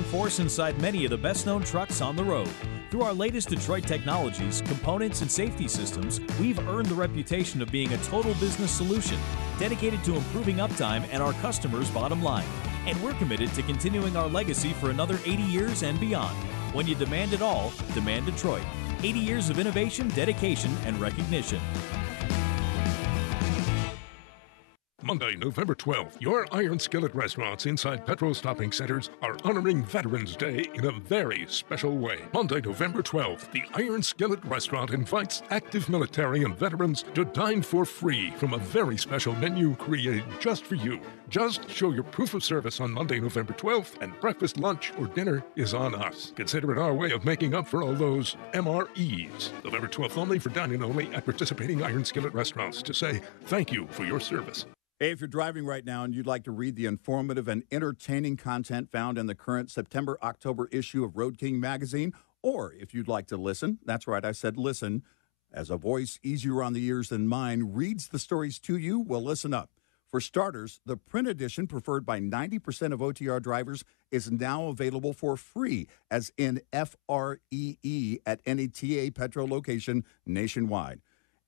Force inside many of the best-known trucks on the road. Through our latest Detroit technologies, components, and safety systems, we've earned the reputation of being a total business solution, dedicated to improving uptime and our customers' bottom line. And we're committed to continuing our legacy for another 80 years and beyond. When you demand it all, demand Detroit. 80 years of innovation, dedication, and recognition. Monday, November 12th, your Iron Skillet restaurants inside petrol stopping centers are honoring Veterans Day in a very special way. Monday, November 12th, the Iron Skillet restaurant invites active military and veterans to dine for free from a very special menu created just for you. Just show your proof of service on Monday, November 12th, and breakfast, lunch, or dinner is on us. Consider it our way of making up for all those MREs. November 12th only for dining only at participating Iron Skillet restaurants to say thank you for your service. Hey, if you're driving right now and you'd like to read the informative and entertaining content found in the current September-October issue of Road King magazine, or if you'd like to listen, that's right, I said listen, as a voice easier on the ears than mine reads the stories to you, well, listen up. For starters, the print edition preferred by 90% of OTR drivers is now available for free, as in FREE at any TA Petro location nationwide.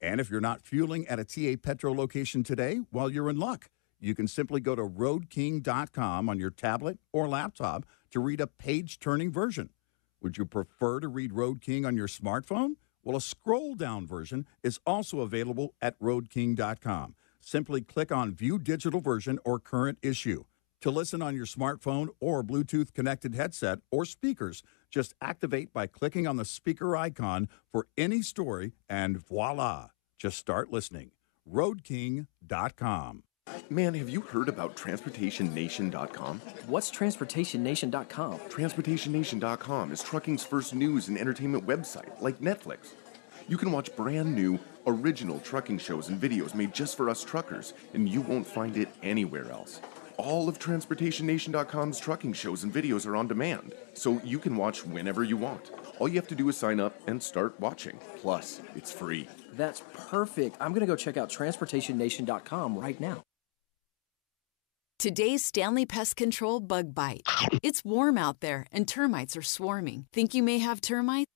And if you're not fueling at a TA Petro location today, well, you're in luck. You can simply go to roadking.com on your tablet or laptop to read a page-turning version. Would you prefer to read Road King on your smartphone? Well, a scroll-down version is also available at roadking.com. Simply click on View Digital Version or Current Issue. To listen on your smartphone or Bluetooth-connected headset or speakers, just activate by clicking on the speaker icon for any story, and voila, just start listening. roadking.com. Man, have you heard about TransportationNation.com? What's TransportationNation.com? TransportationNation.com is trucking's first news and entertainment website, like Netflix. You can watch brand new, original trucking shows and videos made just for us truckers, and you won't find it anywhere else. All of TransportationNation.com's trucking shows and videos are on demand, so you can watch whenever you want. All you have to do is sign up and start watching. Plus, it's free. That's perfect. I'm going to go check out TransportationNation.com right now. Today's Stanley Pest Control Bug Bite. It's warm out there and termites are swarming. Think you may have termites?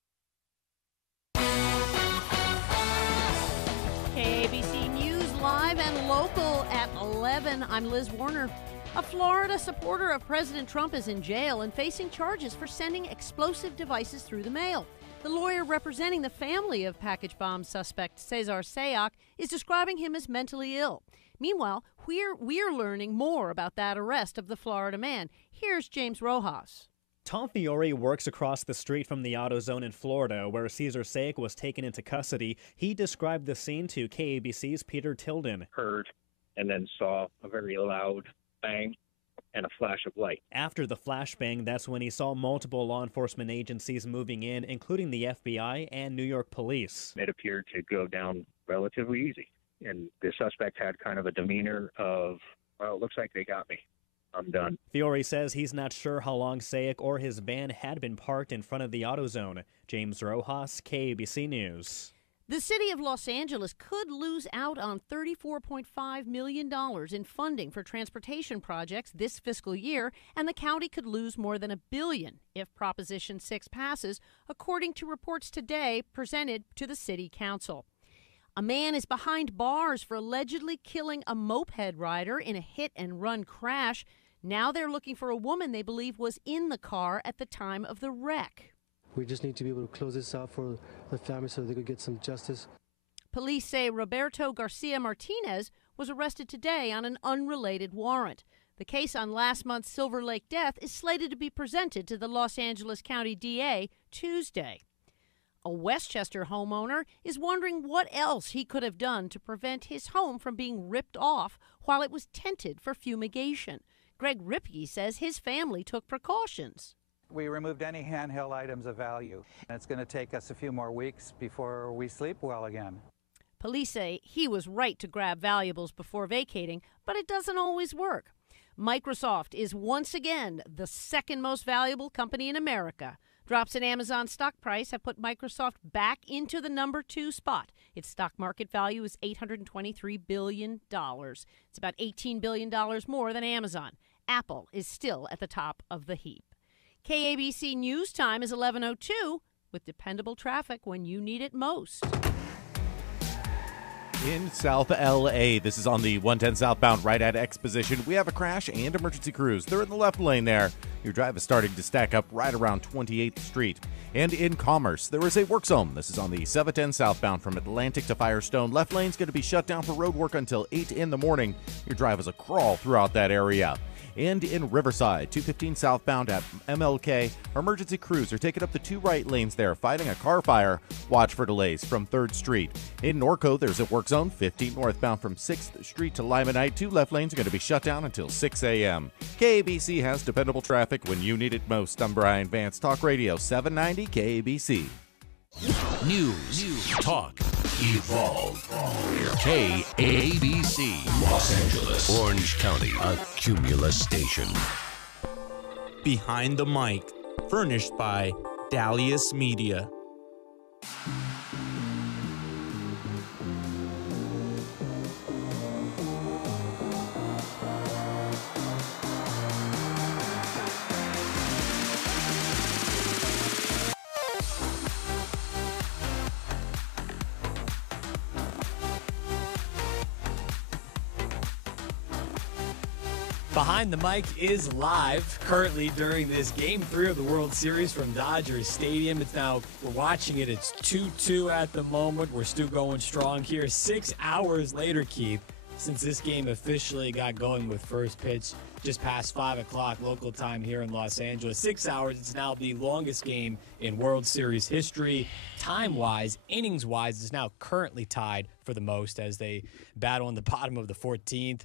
KABC News live and local at 11. I'm Liz Warner. A Florida supporter of President Trump is in jail and facing charges for sending explosive devices through the mail. The lawyer representing the family of package bomb suspect Cesar Sayoc is describing him as mentally ill. Meanwhile, we're learning more about that arrest of the Florida man. Here's James Rojas. Tom Fiore works across the street from the AutoZone in Florida, where Cesar Sayoc was taken into custody. He described the scene to KABC's Peter Tilden. Heard and then saw a very loud bang and a flash of light. After the flashbang, that's when he saw multiple law enforcement agencies moving in, including the FBI and New York police. It appeared to go down relatively easy, and the suspect had kind of a demeanor of, well, it looks like they got me. I'm done. Fiore says he's not sure how long Sayoc or his van had been parked in front of the AutoZone. James Rojas, KABC News. The city of Los Angeles could lose out on $34.5 million in funding for transportation projects this fiscal year, and the county could lose more than $1 billion if Proposition 6 passes, according to reports today presented to the city council. A man is behind bars for allegedly killing a moped rider in a hit-and-run crash. Now they're looking for a woman they believe was in the car at the time of the wreck. We just need to be able to close this out for the family so they could get some justice. Police say Roberto Garcia Martinez was arrested today on an unrelated warrant. The case on last month's Silver Lake death is slated to be presented to the Los Angeles County DA Tuesday. A Westchester homeowner is wondering what else he could have done to prevent his home from being ripped off while it was tented for fumigation. Greg Ripke says his family took precautions. We removed any handheld items of value. It's going to take us a few more weeks before we sleep well again. Police say he was right to grab valuables before vacating, but it doesn't always work. Microsoft is once again the second most valuable company in America. Drops in Amazon stock price have put Microsoft back into the number 2 spot. Its stock market value is $823 billion. It's about $18 billion more than Amazon. Apple is still at the top of the heap. KABC News Time is 11:02 with dependable traffic when you need it most. In South LA, this is on the 110 southbound right at Exposition. We have a crash and emergency crews. They're in the left lane there. Your drive is starting to stack up right around 28th Street. And in Commerce, there is a work zone. This is on the 710 southbound from Atlantic to Firestone. Left lane's going to be shut down for road work until 8 in the morning. Your drive is a crawl throughout that area. And in Riverside, 215 southbound at MLK, emergency crews are taking up the 2 right lanes there, fighting a car fire. Watch for delays from 3rd Street. In Norco, there's a work zone, 15 northbound from 6th Street to Limonite. 2 left lanes are going to be shut down until 6 a.m. KABC has dependable traffic when you need it most. I'm Brian Vance, Talk Radio 790 KABC. News, talk, evolve. KABC, Los Angeles, Orange County, a Cumulus station. Behind the Mic, furnished by Dalius Media. Behind the Mic is live currently during this Game 3 of the World Series from Dodgers Stadium. We're watching it. It's 2-2 at the moment. We're still going strong here. 6 hours later, Keith, since this game officially got going with first pitch just past 5 o'clock local time here in Los Angeles. 6 hours. It's now the longest game in World Series history. Time-wise, innings-wise, it's now currently tied for the most as they battle in the bottom of the 14th.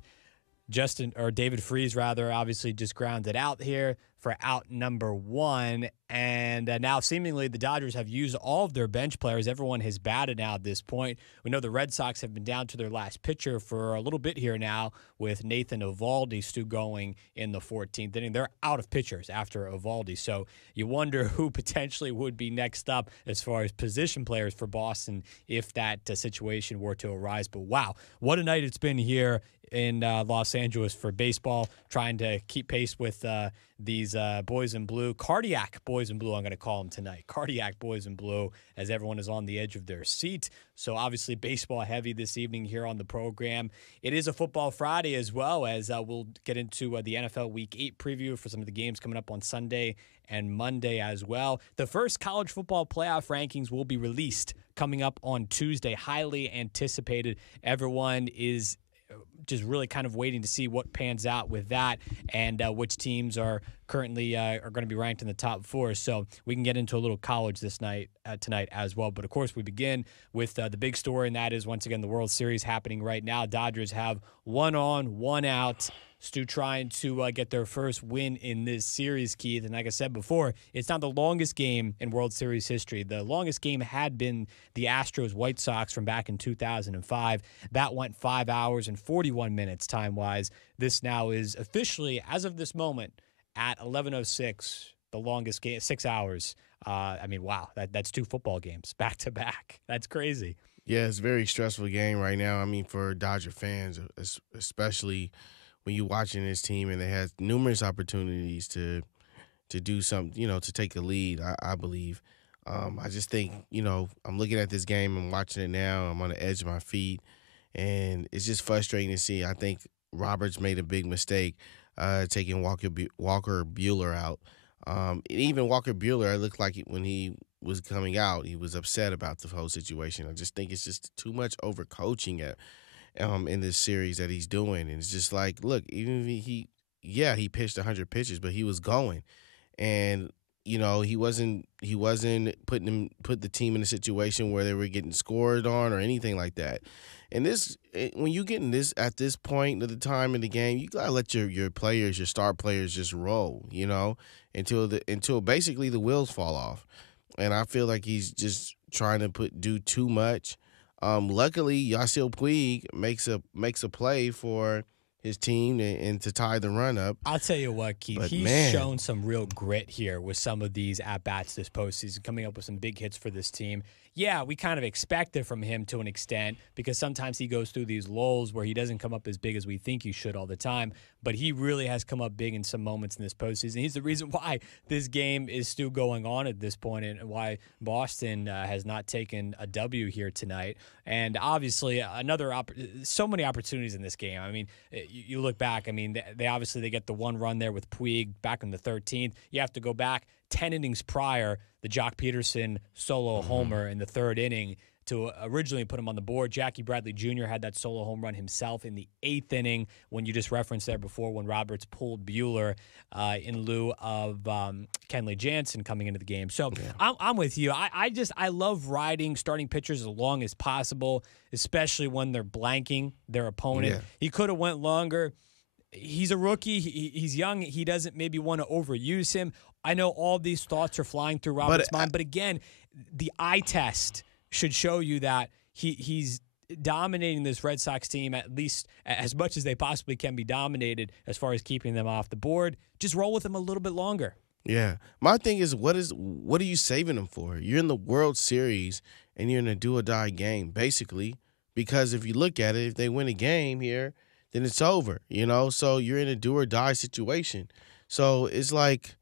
David Freese, obviously just grounded out here for out number 1. And now seemingly the Dodgers have used all of their bench players. Everyone has batted now at this point. We know the Red Sox have been down to their last pitcher for a little bit here now with Nathan Eovaldi still going in the 14th inning. They're out of pitchers after Eovaldi. So you wonder who potentially would be next up as far as position players for Boston if that situation were to arise. But wow, what a night it's been here in Los Angeles for baseball, trying to keep pace with these boys in blue. Cardiac boys in blue, I'm going to call them tonight. Cardiac boys in blue, as everyone is on the edge of their seat. So obviously baseball heavy this evening here on the program. It is a Football Friday as well, as we'll get into the NFL Week 8 preview for some of the games coming up on Sunday and Monday as well. The first college football playoff rankings will be released coming up on Tuesday. Highly anticipated. Everyone is just really kind of waiting to see what pans out with that and which teams are currently are going to be ranked in the top 4. So we can get into a little college tonight as well. But, of course, we begin with the big story, and that is, once again, the World Series happening right now. Dodgers have 1 on, 1 out. Stu trying to get their first win in this series, Keith. And like I said before, it's not the longest game in World Series history. The longest game had been the Astros-White Sox from back in 2005. That went 5 hours and 41 minutes time-wise. This now is officially, as of this moment, at 11:06, the longest game, 6 hours. Wow, that's 2 football games back-to-back. That's crazy. Yeah, it's a very stressful game right now. For Dodger fans, especially when you're watching this team and they had numerous opportunities to do something, to take a lead, I believe. I just think, I'm looking at this game and watching it now. I'm on the edge of my feet, and it's just frustrating to see. I think Roberts made a big mistake taking Walker Buehler out. And even Walker Buehler, it looked like when he was coming out, he was upset about the whole situation. I just think it's just too much overcoaching in this series that he's doing. And it's just like, look, even if he pitched 100 pitches, but he was going. And, he wasn't put the team in a situation where they were getting scored on or anything like that. And when you get in this at this point of the time in the game, you gotta let your players, your star players, just roll, until basically the wheels fall off. And I feel like he's just trying to do too much. Luckily, Yasiel Puig makes a play for his team and to tie the run up. I'll tell you what, Keith, But, he's man. shown some real grit here with some of these at-bats this postseason, coming up with some big hits for this team. Yeah, we kind of expect it from him to an extent because sometimes he goes through these lulls where he doesn't come up as big as we think he should all the time, but he really has come up big in some moments in this postseason. He's the reason why this game is still going on at this point and why Boston has not taken a W here tonight. And obviously, so many opportunities in this game. I mean, you look back, I mean, they obviously they get the one run there with Puig back in the 13th. You have to go back 10 innings prior, the Jock Peterson solo homer in the third inning to originally put him on the board. Jackie Bradley Jr. had that solo home run himself in the 8th inning when you just referenced there before when Roberts pulled Buehler in lieu of Kenley Jansen coming into the game. So I'm with you. I love riding starting pitchers as long as possible, especially when they're blanking their opponent. Yeah. He could have went longer. He's a rookie. He's young. He doesn't maybe want to overuse him. I know all these thoughts are flying through Robert's mind, but again, the eye test should show you that he's dominating this Red Sox team at least as much as they possibly can be dominated as far as keeping them off the board. Just roll with them a little bit longer. Yeah. My thing is, what are you saving them for? You're in the World Series, and you're in a do-or-die game, basically, because if you look at it, if they win a game here, then it's over, you know? So you're in a do-or-die situation. So it's like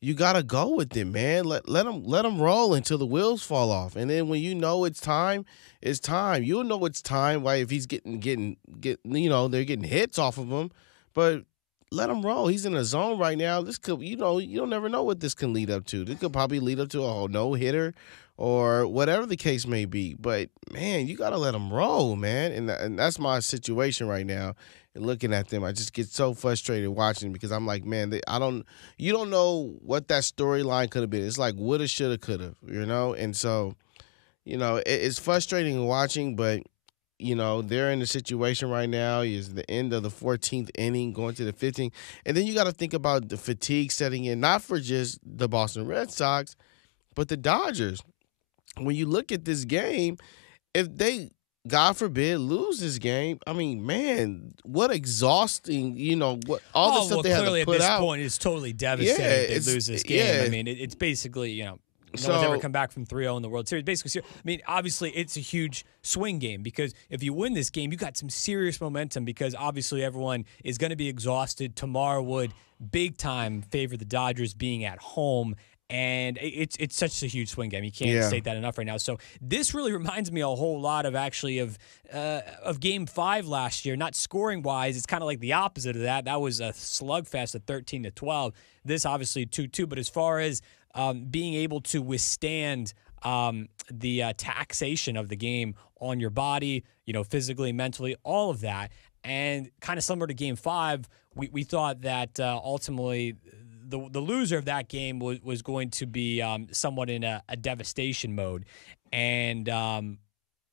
you got to go with it, man. Let them roll until the wheels fall off. And then when you know it's time, it's time. You'll know it's time, right, if he's getting you know, they're getting hits off of him. But let him roll. He's in a zone right now. This could, you know, you'll never know what this can lead up to. This could probably lead up to a no-hitter or whatever the case may be. But, man, you got to let them roll, man. And that's my situation right now. And looking at them, I just get so frustrated watching because I'm like, man, you don't know what that storyline could have been. It's like woulda, shoulda, coulda, you know? And so, you know, it's frustrating watching, but, you know, they're in the situation right now. Is the end of the 14th inning, going to the 15th. And then you got to think about the fatigue setting in, not for just the Boston Red Sox, but the Dodgers. When you look at this game, if they, God forbid, lose this game, I mean, man, what exhausting, you know, what all the stuff they had to put out. Clearly at this point, it's totally devastating if they lose this game. Yeah. I mean, it's basically, you know, no one's ever come back from 3-0 in the World Series. Basically, I mean, obviously, it's a huge swing game because if you win this game, you got some serious momentum because obviously everyone is going to be exhausted. Tomorrow would big time favor the Dodgers being at home. And it's such a huge swing game. You can't state that enough right now. So this really reminds me a whole lot of actually of Game 5 last year. Not scoring wise, it's kind of like the opposite of that. That was a slugfest at 13-12. This obviously 2-2. But as far as being able to withstand the taxation of the game on your body, you know, physically, mentally, all of that, and kind of similar to Game 5, we thought that ultimately the loser of that game was going to be somewhat in a devastation mode. And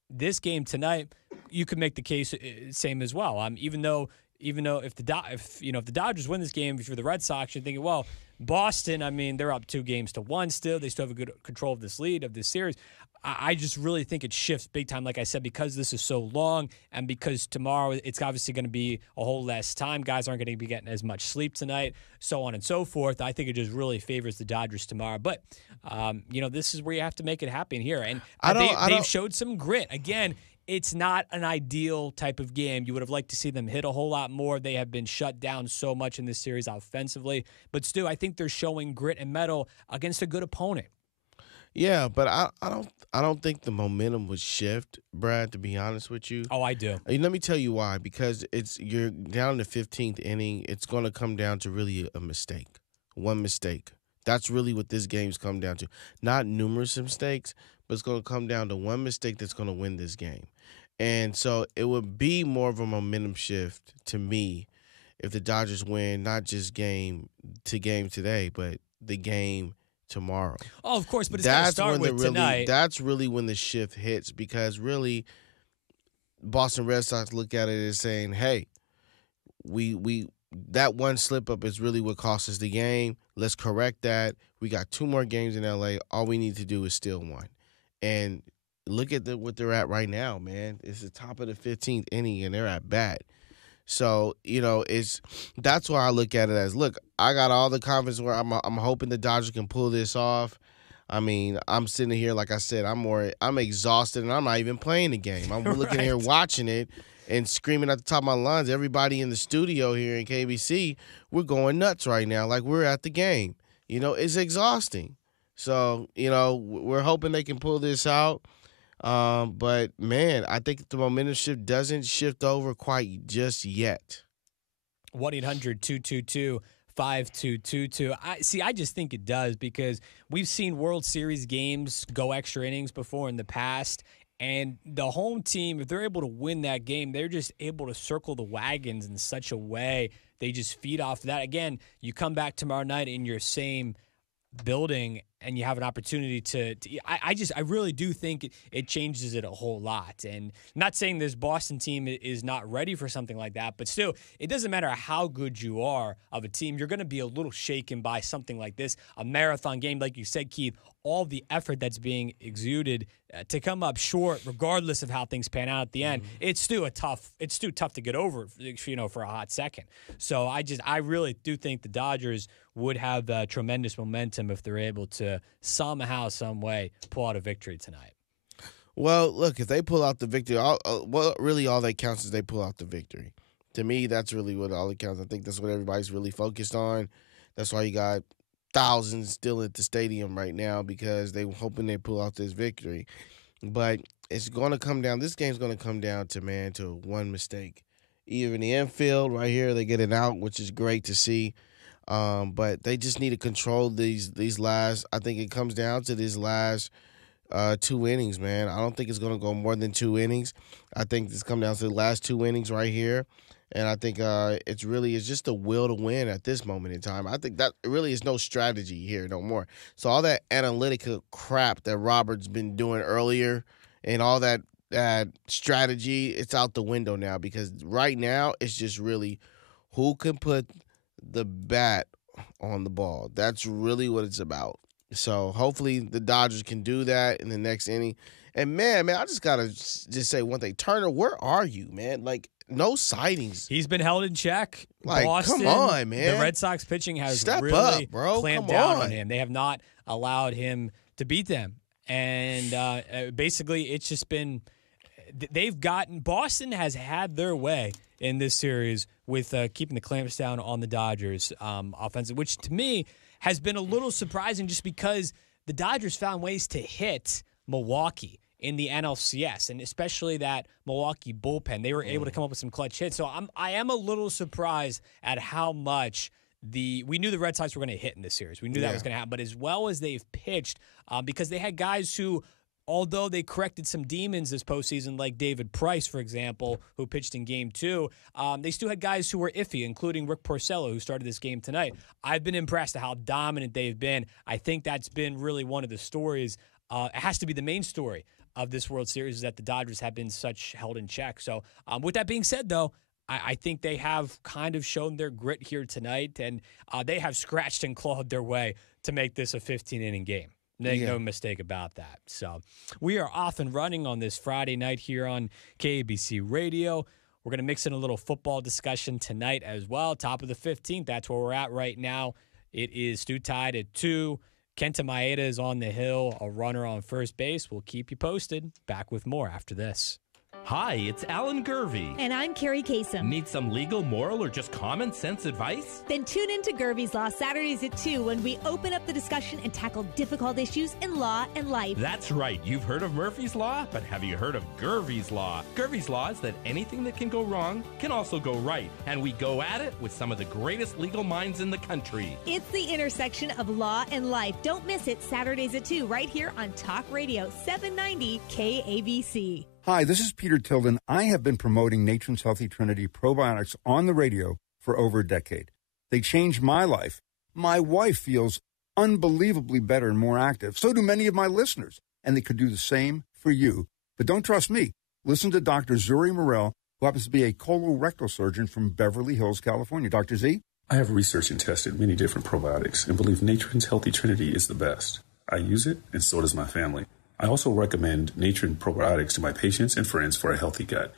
this game tonight, you could make the case same as well. Even though if the Dodgers win this game, if you're the Red Sox, you're thinking, well, Boston, I mean, they're up 2-1 still. They still have a good control of this lead, of this series. I just really think it shifts big time, like I said, because this is so long and because tomorrow it's obviously going to be a whole less time. Guys aren't going to be getting as much sleep tonight, so on and so forth. I think it just really favors the Dodgers tomorrow. But, you know, this is where you have to make it happen here. And they've showed some grit. Again, it's not an ideal type of game. You would have liked to see them hit a whole lot more. They have been shut down so much in this series offensively. But still, I think they're showing grit and mettle against a good opponent. Yeah, but I don't think the momentum would shift, Brad, to be honest with you. Oh, I do. Let me tell you why. Because you're down in the 15th inning. It's going to come down to really a mistake. One mistake. That's really what this game's come down to. Not numerous mistakes, but it's going to come down to one mistake that's going to win this game. And so it would be more of a momentum shift to me if the Dodgers win not just game today, but the game tomorrow. Oh, of course, but it's got to start with tonight. That's really when the shift hits because really Boston Red Sox look at it as saying, hey, we that one slip up is really what cost us the game. Let's correct that. We got 2 more games in LA. All we need to do is steal one. And look at what they're at right now, man. It's the top of the 15th inning and they're at bat. So, that's why I look at it as, look, I got all the confidence where I'm hoping the Dodgers can pull this off. I mean, I'm sitting here, like I said, I'm exhausted, and I'm not even playing the game. I'm looking here watching it and screaming at the top of my lungs. Everybody in the studio here in KBC, we're going nuts right now, like we're at the game. It's exhausting. So, we're hoping they can pull this out. But, man, I think the momentum shift doesn't shift over quite just yet. 1-800-222-5222. I just think it does, because we've seen World Series games go extra innings before in the past, and the home team, if they're able to win that game, they're just able to circle the wagons in such a way. They just feed off that. Again, you come back tomorrow night in your same building and you have an opportunity I really do think it changes it a whole lot. And not saying this Boston team is not ready for something like that, but still, it doesn't matter how good you are of a team, you're going to be a little shaken by something like this, a marathon game, like you said, Keith, all the effort that's being exuded to come up short, regardless of how things pan out at the end. It's still tough to get over, for a hot second. So I really do think the Dodgers would have tremendous momentum if they're able to somehow, some way, pull out a victory tonight. Well, look, if they pull out the victory, all that counts is they pull out the victory. To me, that's really what all it counts. I think that's what everybody's really focused on. That's why you got thousands still at the stadium right now, because they're hoping they pull out this victory. But it's going to come down. This game's going to come down to one mistake. Either in the infield right here, they get it out, which is great to see. But they just need to control these last. I think it comes down to these last 2 innings, man. I don't think it's going to go more than 2 innings. I think it's come down to the last 2 innings right here. And I think it's just a will to win at this moment in time. I think that really is no strategy here no more. So all that analytical crap that Robert's been doing earlier and all that strategy, it's out the window now, because right now it's just really who can put the bat on the ball. That's really what it's about. So hopefully the Dodgers can do that in the next inning. And, man, I just got to just say one thing. Turner, where are you, man? Like, no sightings. He's been held in check. Like, Boston, come on, man. The Red Sox pitching has Step really up, bro. clamped Come down on. on him. They have not allowed him to beat them. And basically it's just been Boston has had their way in this series with keeping the clamps down on the Dodgers offensive, which to me has been a little surprising, just because the Dodgers found ways to hit Milwaukee in the NLCS, and especially that Milwaukee bullpen. They were able to come up with some clutch hits. So I am a little surprised at how much we knew the Red Sox were going to hit in this series. We knew that was going to happen. But as well as they've pitched, because they had guys who, although they corrected some demons this postseason, like David Price, for example, who pitched in Game 2, they still had guys who were iffy, including Rick Porcello, who started this game tonight. I've been impressed at how dominant they've been. I think that's been really one of the stories. It has to be the main story of this World Series, is that the Dodgers have been such held in check. So with that being said, though, I think they have kind of shown their grit here tonight, and they have scratched and clawed their way to make this a 15-inning game. Make no mistake about that. So we are off and running on this Friday night here on KABC Radio. We're going to mix in a little football discussion tonight as well. Top of the 15th, that's where we're at right now. It is still tied at 2. Kenta Maeda is on the hill, a runner on first base. We'll keep you posted. Back with more after this. Hi, it's Alan Gervey. And I'm Carrie Kasem. Need some legal, moral, or just common sense advice? Then tune in to Gervey's Law Saturdays at 2 when we open up the discussion and tackle difficult issues in law and life. That's right. You've heard of Murphy's Law, but have you heard of Gervey's Law? Gervey's Law is that anything that can go wrong can also go right. And we go at it with some of the greatest legal minds in the country. It's the intersection of law and life. Don't miss it Saturdays at 2 right here on Talk Radio 790 KABC. Hi, this is Peter Tilden. I have been promoting Nature's Healthy Trinity probiotics on the radio for over a decade. They changed my life. My wife feels unbelievably better and more active. So do many of my listeners. And they could do the same for you. But don't trust me. Listen to Dr. Zuri Morel, who happens to be a colorectal surgeon from Beverly Hills, California. Dr. Z? I have researched and tested many different probiotics and believe Nature's Healthy Trinity is the best. I use it, and so does my family. I also recommend Nature Probiotics to my patients and friends for a healthy gut.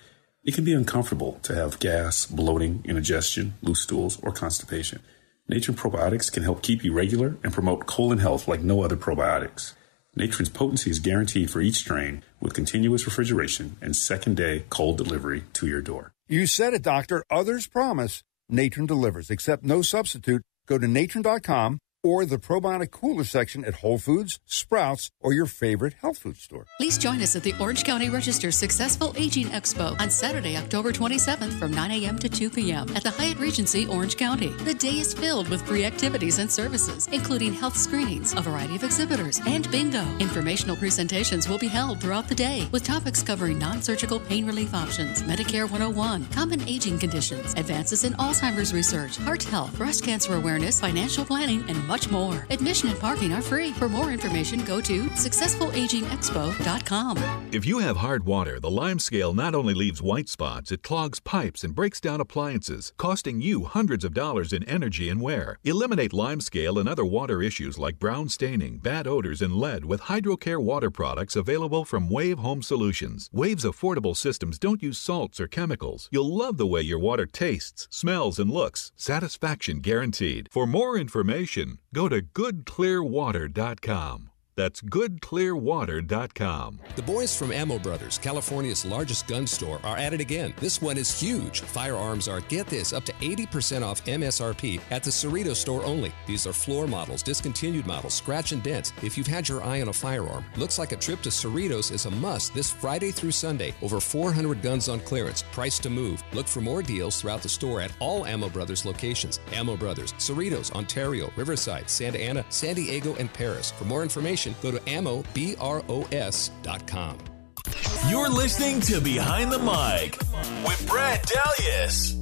It can be uncomfortable to have gas, bloating, indigestion, loose stools, or constipation. Natron Probiotics can help keep you regular and promote colon health like no other probiotics. Natron's potency is guaranteed for each strain with continuous refrigeration and second-day cold delivery to your door. You said it, doctor. Others promise. Natron delivers. Except no substitute. Go to natron.com or the probiotic cooler section at Whole Foods, Sprouts, or your favorite health food store. Please join us at the Orange County Register Successful Aging Expo on Saturday, October 27th from 9 a.m. to 2 p.m. at the Hyatt Regency, Orange County. The day is filled with free activities and services, including health screenings, a variety of exhibitors, and bingo. Informational presentations will be held throughout the day with topics covering non-surgical pain relief options, Medicare 101, common aging conditions, advances in Alzheimer's research, heart health, breast cancer awareness, financial planning, and much more. Admission and parking are free. For more information, go to successfulagingexpo.com. If you have hard water, the Lime Scale not only leaves white spots, it clogs pipes and breaks down appliances, costing you hundreds of dollars in energy and wear. Eliminate Lime Scale and other water issues like brown staining, bad odors, and lead with HydroCare water products available from Wave Home Solutions. Wave's affordable systems don't use salts or chemicals. You'll love the way your water tastes, smells, and looks. Satisfaction guaranteed. For more information, go to goodclearwater.com. That's goodclearwater.com. The boys from Ammo Brothers, California's largest gun store, are at it again. This one is huge. Firearms are, get this, up to 80% off MSRP at the Cerritos store only. These are floor models, discontinued models, scratch and dents. If you've had your eye on a firearm, looks like a trip to Cerritos is a must this Friday through Sunday. Over 400 guns on clearance, price to move. Look for more deals throughout the store at all Ammo Brothers locations. Ammo Brothers, Cerritos, Ontario, Riverside, Santa Ana, San Diego, and Paris. For more information, go to ammobros.com. You're listening to Behind the Mic with Brad Dalius.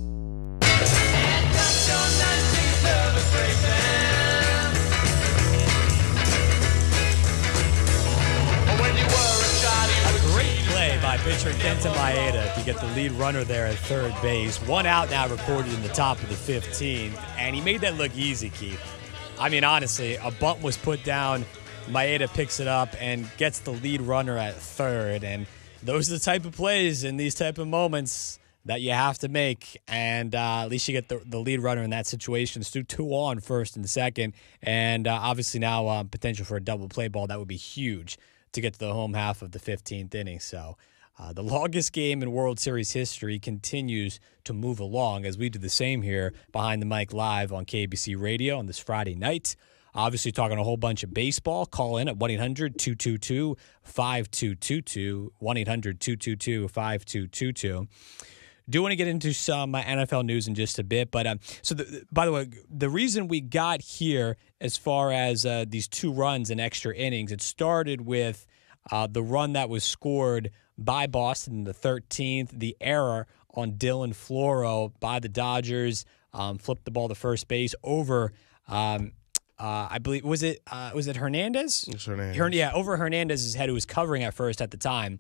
A great play by pitcher Kenta Maeda to get the lead runner there at third base. One out now recorded in the top of the 15th, and he made that look easy, Keith. I mean, honestly, a bunt was put down. Maeda picks it up and gets the lead runner at third. And those are the type of plays in these type of moments that you have to make. And at least you get the lead runner in that situation. It's 2 on first and second. And obviously now potential for a double play ball. That would be huge to get to the home half of the 15th inning. So the longest game in World Series history continues to move along as we do the same here Behind the Mic live on KBC Radio on this Friday night. Obviously talking a whole bunch of baseball. Call in at 1-800-222-5222, 1-800-222-5222. Do want to get into some NFL news in just a bit. But by the way, the reason we got here as far as these 2 runs in extra innings, it started with the run that was scored by Boston in the 13th, the error on Dylan Floro by the Dodgers, flipped the ball to first base over I believe, was it Hernandez? It's Hernandez. Yeah, over Hernandez's head, who was covering at first at the time.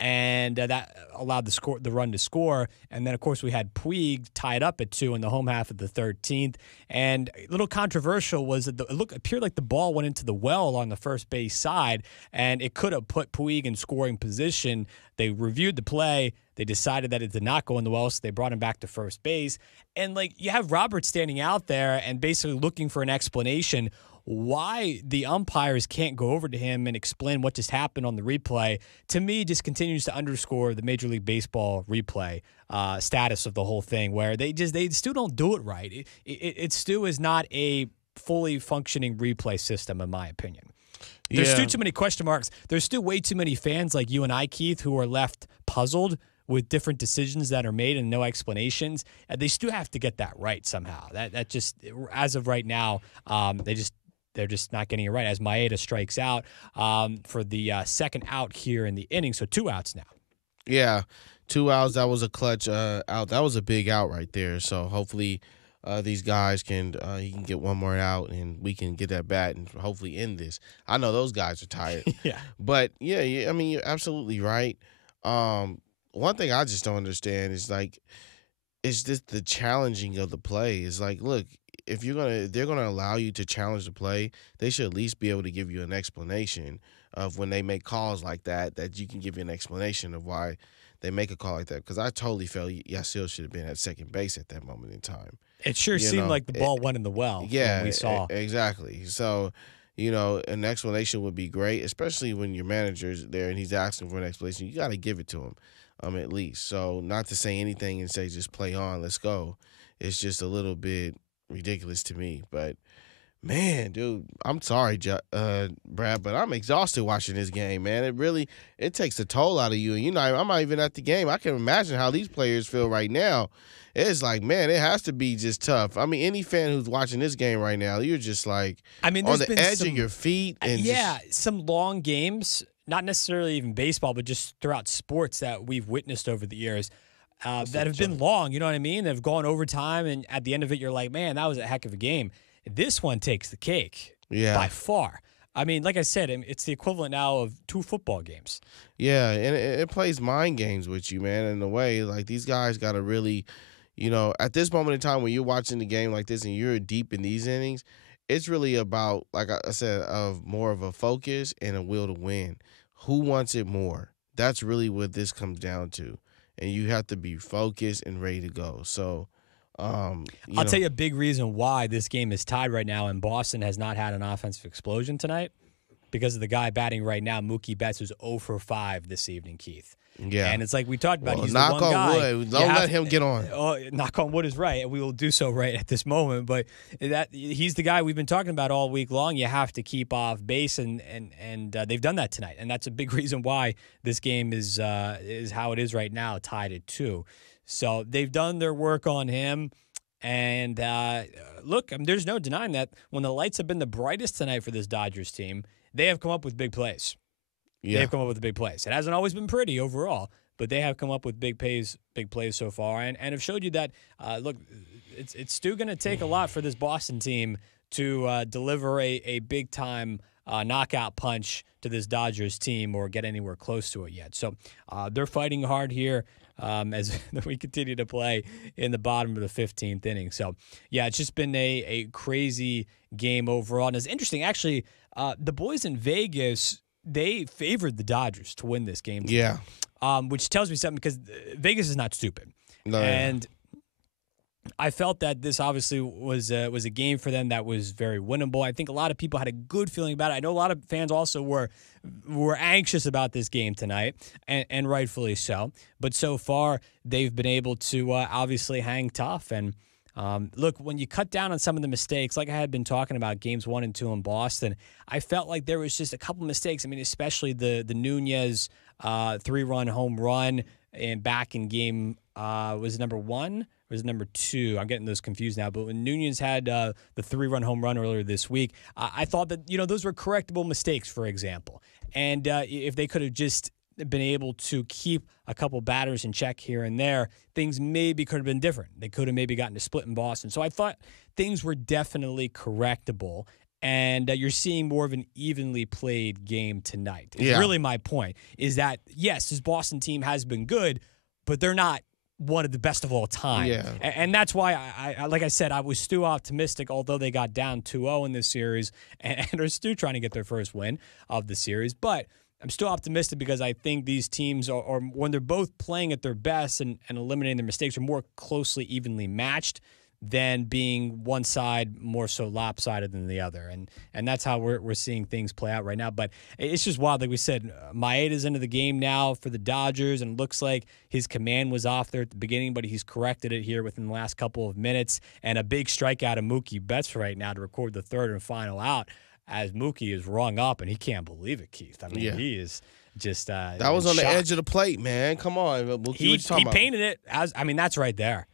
And that allowed the run to score. And then, of course, we had Puig tied up at 2 in the home half of the 13th. And a little controversial was that it appeared like the ball went into the well on the first base side, and it could have put Puig in scoring position. They reviewed the play. They decided that it did not go in the well, so they brought him back to first base. And, you have Roberts standing out there and basically looking for an explanation why the umpires can't go over to him and explain what just happened on the replay. To me, just continues to underscore the Major League Baseball replay status of the whole thing, where they still don't do it right. It still is not a fully functioning replay system, in my opinion. There's still too many question marks. There's still way too many fans like you and I, Keith, who are left puzzled with different decisions that are made and no explanations. And they still have to get that right somehow. That just, as of right now, they're just not getting it right as Maeda strikes out for the second out here in the inning. So 2 outs now. Yeah, 2 outs. That was a clutch out. That was a big out right there. So hopefully these guys he can get one more out and we can get that bat and hopefully end this. I know those guys are tired. Yeah. But, yeah, I mean, you're absolutely right. One thing I just don't understand is, it's just the challenging of the play. It's look, if they're gonna allow you to challenge the play, they should at least be able to give you an explanation of when they make calls like that you can give you an explanation of why they make a call like that, because I totally felt Yasiel should have been at second base at that moment in time. It sure seemed like the ball went in the well. Yeah, we saw exactly. So, an explanation would be great, especially when your manager's there and he's asking for an explanation. You got to give it to him, at least. So, not to say anything and say just play on, let's go. It's just a little bit ridiculous to me. But, man, dude, I'm sorry, Brad, but I'm exhausted watching this game, man. It takes a toll out of you. And, I'm not even at the game. I can imagine how these players feel right now. It's like, man, it has to be just tough. I mean, any fan who's watching this game right now, you're just like on the edge of your feet. And some long games, not necessarily even baseball, but just throughout sports that we've witnessed over the years that have been long, you know what I mean? That have gone overtime, and at the end of it, you're like, man, that was a heck of a game. This one takes the cake by far. I mean, like I said, it's the equivalent now of 2 football games. Yeah, and it plays mind games with you, man, in a way. Like, these guys got to really – at this moment in time when you're watching the game like this and you're deep in these innings, it's really about, like I said, of more of a focus and a will to win. Who wants it more? That's really what this comes down to. And you have to be focused and ready to go. So, I'll tell you a big reason why this game is tied right now and Boston has not had an offensive explosion tonight, because of the guy batting right now, Mookie Betts, who's 0 for 5 this evening, Keith. Yeah. And it's like we talked about. He's knock the one on guy. wood. Don't let him get on. Knock on wood is right, and we will do so right at this moment. But he's the guy we've been talking about all week long. You have to keep off base, and they've done that tonight, and that's a big reason why this game is how it is right now, tied at 2. So they've done their work on him. And look, there's no denying that when the lights have been the brightest tonight for this Dodgers team, they have come up with big plays. Yeah. They've come up with big plays. It hasn't always been pretty overall, but they have come up with big plays so far, and have showed you that. Look, it's still going to take a lot for this Boston team to deliver a big time knockout punch to this Dodgers team or get anywhere close to it yet. So they're fighting hard here as we continue to play in the bottom of the 15th inning. So yeah, it's just been a crazy game overall, and it's interesting actually. The boys in Vegas, they favored the Dodgers to win this game today, which tells me something, because Vegas is not stupid. And I felt that this obviously was a game for them that was very winnable. I think a lot of people had a good feeling about it. I know a lot of fans also were anxious about this game tonight, and rightfully so. But so far, they've been able to obviously hang tough. And look, when you cut down on some of the mistakes, like I had been talking about games 1 and 2 in Boston, I felt like there was just a couple mistakes. I mean, especially the Nunez 3-run home run and back in game, was it number 1 or was it number 2? I'm getting those confused now. But when Nunez had the 3-run home run earlier this week, I thought that, those were correctable mistakes, for example. And if they could have just been able to keep a couple batters in check here and there, things maybe could have been different. They could have maybe gotten a split in Boston. So I thought things were definitely correctable, and you're seeing more of an evenly played game tonight. Yeah. Really my point is that, yes, this Boston team has been good, but they're not one of the best of all time. Yeah. And that's why, I like I said, I was still optimistic, although they got down 2-0 in this series and are still trying to get their first win of the series. But I'm still optimistic because I think these teams are when they're both playing at their best and eliminating their mistakes, are more closely evenly matched than being one side more so lopsided than the other. And that's how we're seeing things play out right now. But it's just wild. Like we said, Maeda's into the game now for the Dodgers, and it looks like his command was off there at the beginning, but he's corrected it here within the last couple of minutes. And a big strikeout of Mookie Betts right now to record the third and final out, as Mookie is rung up, and he can't believe it, Keith. I mean, he is just that was on the edge of the plate, man. Come on, Mookie. He painted it as. I mean, that's right there.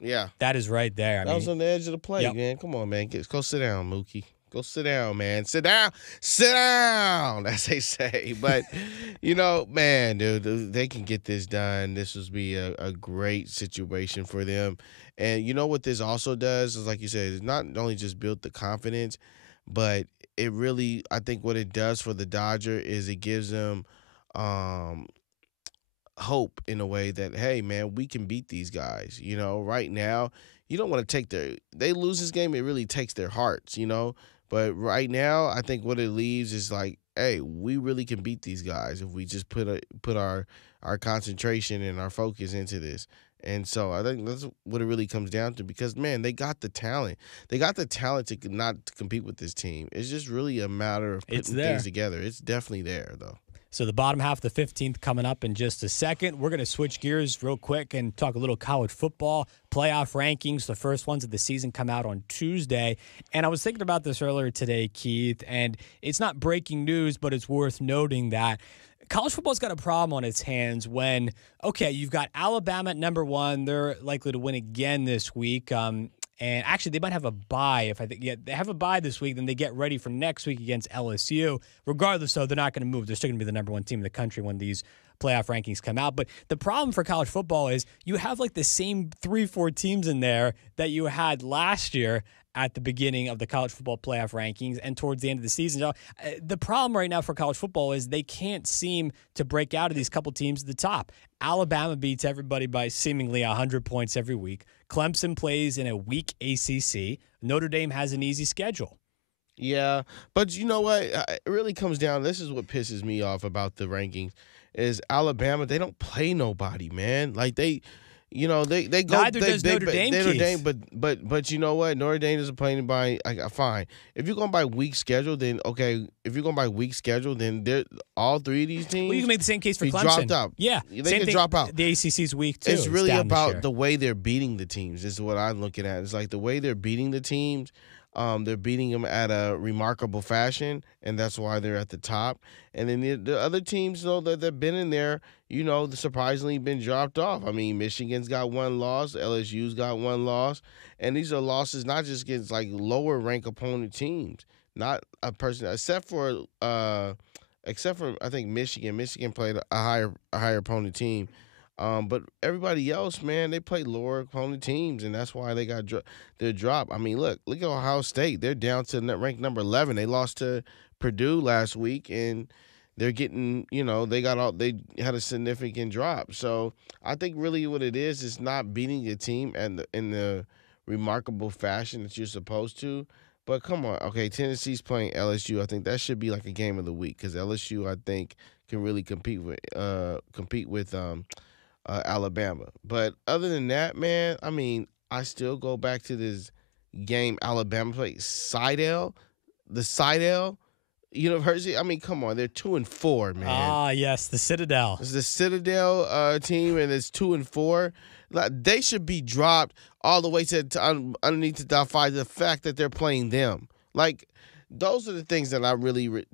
Yeah, that is right there. That was on the edge of the plate, man. Come on, man. Go sit down, Mookie. Go sit down, man. Sit down. Sit down, as they say. But, man, dude, they can get this done. This would be a great situation for them. And you know what this also does is, like you said, it's not only just built the confidence, but it really, I think what it does for the Dodger is it gives them hope in a way that, hey, man, we can beat these guys. Right now, you don't want to take they lose this game, it really takes their hearts, But right now, I think what it leaves is like hey, we really can beat these guys if we just put our concentration and our focus into this. And so I think that's what it really comes down to because, man, they got the talent. They got the talent to not compete with this team. It's just really a matter of putting things together. It's definitely there, though. So the bottom half of the 15th coming up in just a second. We're going to switch gears real quick and talk a little college football playoff rankings. The first ones of the season come out on Tuesday. And I was thinking about this earlier today, Keith, and it's not breaking news, but it's worth noting that college football's got a problem on its hands when, okay, you've got Alabama at number 1. They're likely to win again this week. And actually, they might have a bye. They have a bye this week, then they get ready for next week against LSU. Regardless, though, they're not going to move. They're still going to be the number 1 team in the country when these playoff rankings come out. But the problem for college football is you have like the same 3-4 teams in there that you had last year at the beginning of the college football playoff rankings and towards the end of the season. So, the problem right now for college football is they can't seem to break out of these couple teams at the top. Alabama beats everybody by seemingly 100 points every week. Clemson plays in a weak ACC. Notre Dame has an easy schedule. Yeah, but you know what? It really comes down, this is what pisses me off about the rankings, is Alabama, they don't play nobody, man. Like they go. Neither does Notre Dame. But you know what? Notre Dame doesn't play anybody. Fine. If you're going by weak schedule, then okay. If you're going by weak schedule, then all 3 of these teams. Well, you can make the same case for Clemson. Dropped out. Yeah, they can drop out. The ACC's weak too. It's really about the way they're beating the teams. Is what I'm looking at. It's like the way they're beating the teams. They're beating them at a remarkable fashion, and that's why they're at the top. And then the other teams, though, that have been in there, surprisingly been dropped off. I mean, Michigan's got 1 loss, LSU's got 1 loss, and these are losses not just against like lower rank opponent teams, not a person except for I think Michigan. Michigan played a higher opponent team. But everybody else, man, they play lower opponent teams, and that's why they got their drop. I mean, look at Ohio State. They're down to ranked number 11. They lost to Purdue last week, and they're getting, they had a significant drop. So I think really what it is not beating your team in the remarkable fashion that you're supposed to. But come on, okay, Tennessee's playing LSU. I think that should be like a game of the week because LSU, I think, can really compete with Alabama. But other than that, man, I mean, I still go back to this game Alabama played the Seidel University. I mean, come on, they're 2-4, man. Ah, yes, the Citadel. It's the Citadel team, and it's 2-4. Like, they should be dropped all the way to underneath the top 5. The fact that they're playing them, like. Those are the things that I really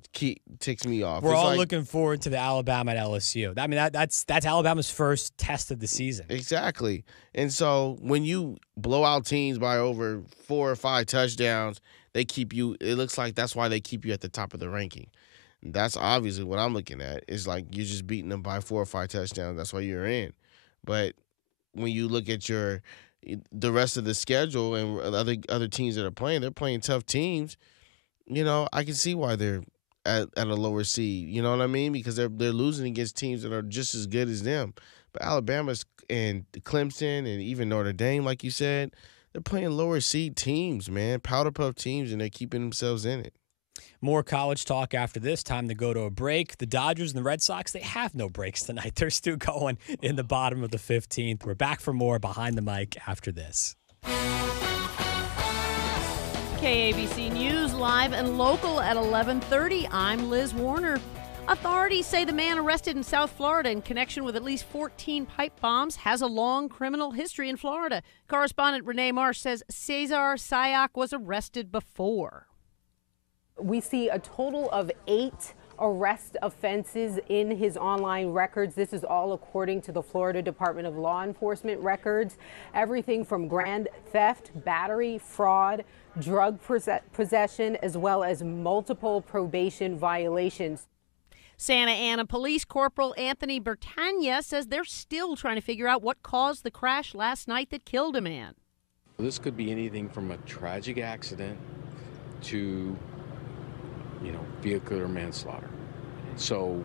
ticks me off. We're all looking forward to the Alabama at LSU. I mean, that's Alabama's first test of the season. Exactly. And so when you blow out teams by over 4 or 5 touchdowns, they keep you. It looks like that's why they keep you at the top of the ranking. That's obviously what I'm looking at. It's like you're just beating them by 4 or 5 touchdowns. That's why you're in. But when you look at the rest of the schedule and other teams that are playing, they're playing tough teams. I can see why they're at a lower seed. You know what I mean? Because they're losing against teams that are just as good as them. But Alabama's and Clemson and even Notre Dame, like you said, they're playing lower seed teams, man, powder puff teams, and they're keeping themselves in it. More college talk after this. Time to go to a break. The Dodgers and the Red Sox, they have no breaks tonight. They're still going in the bottom of the 15th. We're back for more Behind the Mic after this. KABC News, live and local at 11:30. I'm Liz Warner. Authorities say the man arrested in South Florida in connection with at least 14 pipe bombs has a long criminal history in Florida. Correspondent Renee Marsh says Cesar Sayoc was arrested before. We see a total of 8 arrest offenses in his online records. This is all according to the Florida Department of Law Enforcement records. Everything from grand theft, battery, fraud, drug possession, as well as multiple probation violations. Santa Ana Police Corporal Anthony Bertagna says they're still trying to figure out what caused the crash last night that killed a man. This could be anything from a tragic accident to, vehicular manslaughter. So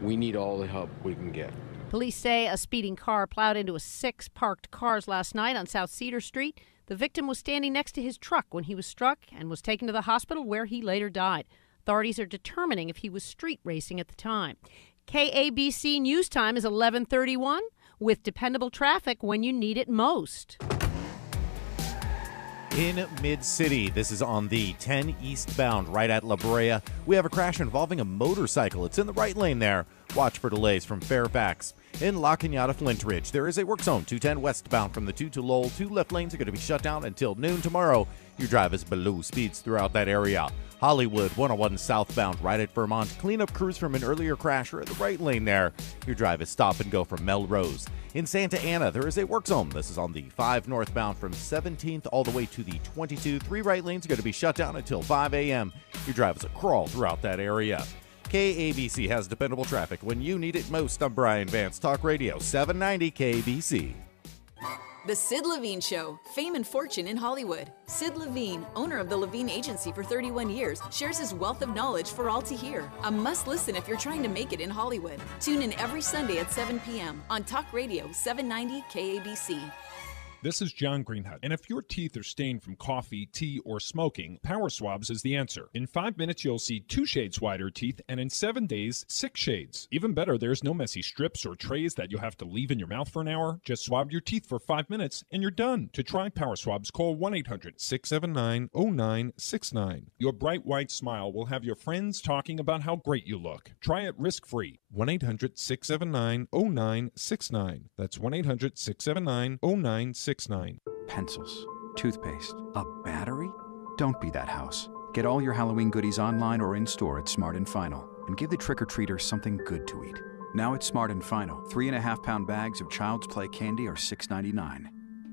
we need all the help we can get. Police say a speeding car plowed into 6 parked cars last night on South Cedar Street. The victim was standing next to his truck when he was struck and was taken to the hospital where he later died. Authorities are determining if he was street racing at the time. KABC News Time is 11:31 with dependable traffic when you need it most. In Mid-City, this is on the 10 eastbound right at La Brea. We have a crash involving a motorcycle. It's in the right lane there. Watch for delays from Fairfax. In La Cañada Flint Ridge, there is a work zone. 210 westbound from the 2 to Lowell. 2 left lanes are going to be shut down until noon tomorrow. Your drive is below speeds throughout that area. Hollywood 101 southbound right at Vermont. Cleanup crews from an earlier crash are in the right lane there. Your drive is stop and go from Melrose. In Santa Ana, there is a work zone. This is on the 5 northbound from 17th all the way to the 22. 3 right lanes are going to be shut down until 5 a.m. Your drive is a crawl throughout that area. KABC has dependable traffic when you need it most. I'm Brian Vance, Talk Radio 790 KABC. The Sid Levine Show, fame and fortune in Hollywood. Sid Levine, owner of the Levine Agency for 31 years, shares his wealth of knowledge for all to hear. A must listen if you're trying to make it in Hollywood. Tune in every Sunday at 7 p.m. on Talk Radio 790 KABC. This is John Greenhut, and if your teeth are stained from coffee, tea, or smoking, Power Swabs is the answer. In 5 minutes, you'll see 2 shades whiter teeth, and in 7 days, 6 shades. Even better, there's no messy strips or trays that you'll have to leave in your mouth for an hour. Just swab your teeth for 5 minutes, and you're done. To try Power Swabs, call 1-800-679-0969. Your bright white smile will have your friends talking about how great you look. Try it risk-free. 1-800-679-0969. That's 1-800-679-0969. Pencils, toothpaste, a battery? Don't be that house. Get all your Halloween goodies online or in-store at Smart & Final and give the trick-or-treaters something good to eat. Now at Smart & Final, 3.5-pound bags of Child's Play candy are $6.99.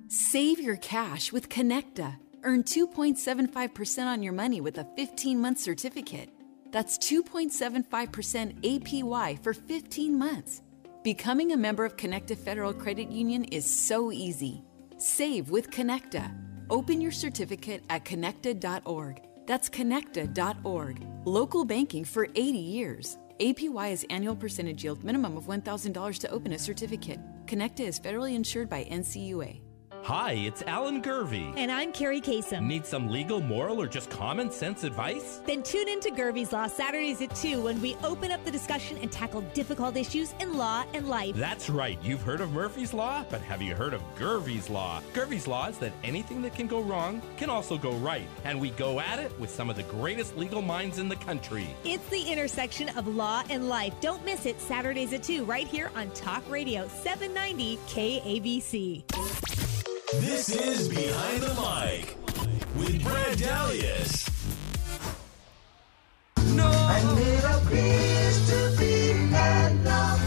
Save your cash with Connecta. Earn 2.75% on your money with a 15-month certificate. That's 2.75% APY for 15 months. Becoming a member of Connecta Federal Credit Union is so easy. Save with Connecta. Open your certificate at connecta.org. That's connecta.org. Local banking for 80 years. APY is annual percentage yield, minimum of $1,000 to open a certificate. Connecta is federally insured by NCUA. Hi, it's Alan Gervey. And I'm Carrie Kasem. Need some legal, moral, or just common sense advice? Then tune in to Gervey's Law Saturdays at 2 when we open up the discussion and tackle difficult issues in law and life. That's right. You've heard of Murphy's Law, but have you heard of Gervey's Law? Gervey's Law is that anything that can go wrong can also go right. And we go at it with some of the greatest legal minds in the country. It's the intersection of law and life. Don't miss it Saturdays at 2 right here on Talk Radio 790 KABC. This is Behind the Mic with Brad Dalius. No, I need a piece to be and love.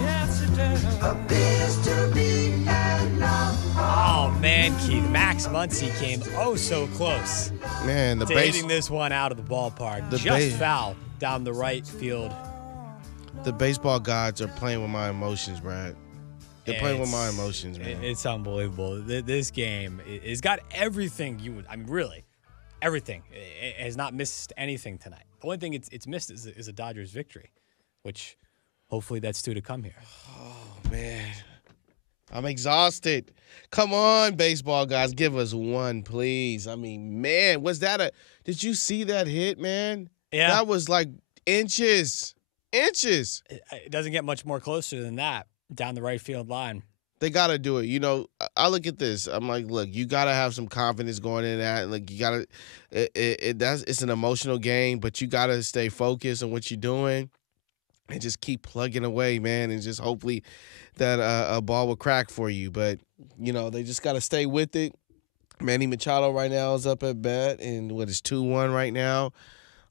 Yes, it does. A piece to be and love. Oh man, Keith, Max Muncy came oh so close. Man, hitting this one out of the ballpark. Just foul down the right field. The baseball gods are playing with my emotions, Brad. They're playing with my emotions, man. It's unbelievable. This game has got everything you would. I mean, really, everything. It has not missed anything tonight. The only thing it's missed is a Dodgers victory, which hopefully that's due to come here. Oh man, I'm exhausted. Come on, baseball guys, give us one, please. I mean, man, was that a? Did you see that hit, man? Yeah, that was like inches. It doesn't get much more closer than that. Down the right field line. They got to do it. You know, I look at this. I'm like, look, you got to have some confidence going in that. Like, you got to it's an emotional game, but you got to stay focused on what you're doing and just keep plugging away, man, and just hopefully that a ball will crack for you. But, you know, they just got to stay with it. Manny Machado right now is up at bat, and what is 2-1 right now?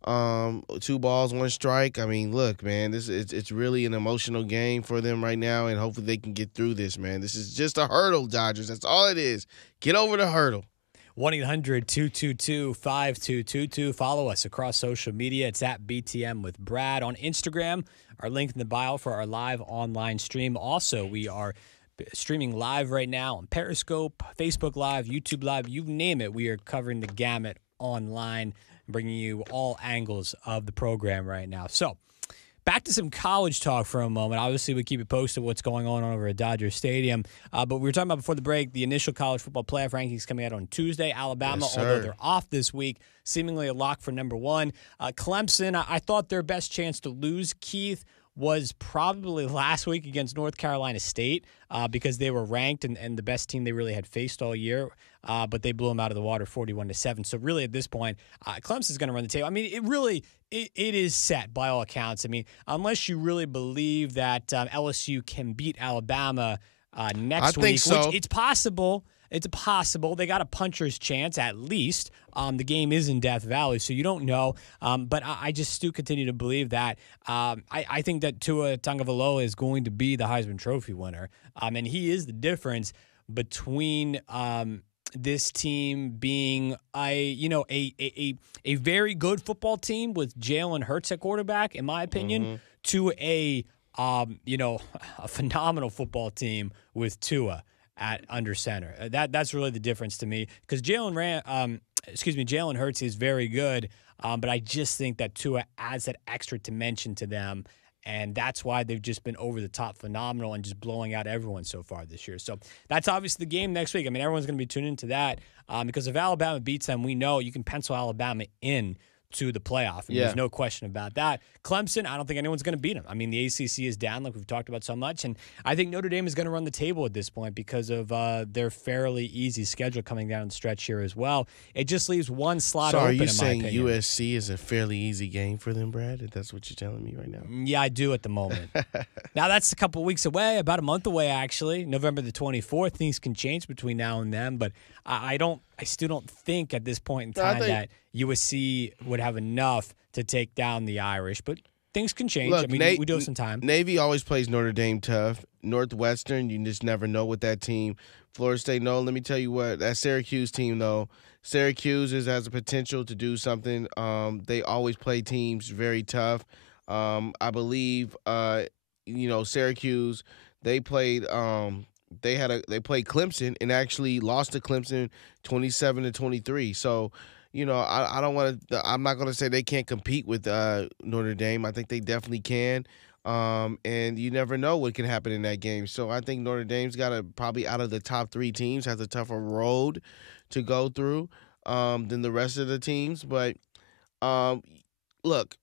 2 balls, 1 strike. I mean, look, man, it's really an emotional game for them right now, and hopefully they can get through this, man. This is just a hurdle, Dodgers. That's all it is. Get over the hurdle. 1-800-222-5222. Follow us across social media. It's at BTM with Brad on Instagram. Our link in the bio for our live online stream. Also, we are streaming live right now on Periscope, Facebook Live, YouTube Live, you name it. We are covering the gamut online, bringing you all angles of the program right now. So, Back to some college talk for a moment. Obviously, we keep you posted what's going on over at Dodger Stadium. But we were talking about before the break, the initial college football playoff rankings coming out on Tuesday. Alabama, Yes, although sir. they're off this week, seemingly a lock for number one. Clemson, I thought their best chance to lose, Keith, was probably last week against North Carolina State because they were ranked and the best team they really had faced all year. But they blew them out of the water 41-7. So really at this point, Clemson's going to run the table. I mean, it is set by all accounts. I mean, unless you really believe that LSU can beat Alabama next I think week, so. which it's possible. It's possible. They got a puncher's chance at least. The game is in Death Valley, so you don't know. But I just still continue to believe that. I think that Tua Tagovailoa is going to be the Heisman Trophy winner. And he is the difference between this team being a very good football team with Jalen Hurts at quarterback, in my opinion, to a phenomenal football team with Tua at under center. That's really the difference to me because Jalen Hurts is very good, but I just think that Tua adds that extra dimension to them. And that's why they've just been over the top phenomenal and just blowing out everyone so far this year. So that's obviously the game next week. I mean, everyone's going to be tuning into that because if Alabama beats them, we know you can pencil Alabama in to the playoff. And There's no question about that. Clemson, I don't think anyone's going to beat them. I mean, the ACC is down like we've talked about so much. And I think Notre Dame is going to run the table at this point because of their fairly easy schedule coming down the stretch here as well. It just leaves one slot open, Are you in my saying opinion. USC is a fairly easy game for them, Brad? If that's what you're telling me right now. Yeah, I do at the moment. Now, that's a couple weeks away, about a month away, actually. November the 24th. Things can change between now and then, but I still don't think at this point in time that USC would have enough to take down the Irish, but things can change. Look, I mean, we do have some time. Navy always plays Notre Dame tough. Northwestern, you just never know with that team. Florida State, no. Let me tell you what, that Syracuse team, though, Syracuse has a potential to do something. They always play teams very tough. I believe, Syracuse, they played they played Clemson and actually lost to Clemson 27-23. So, I don't want to. I'm not going to say they can't compete with Notre Dame. I think they definitely can. And you never know what can happen in that game. So I think Notre Dame's got to probably out of the top three teams has a tougher road to go through than the rest of the teams. But look,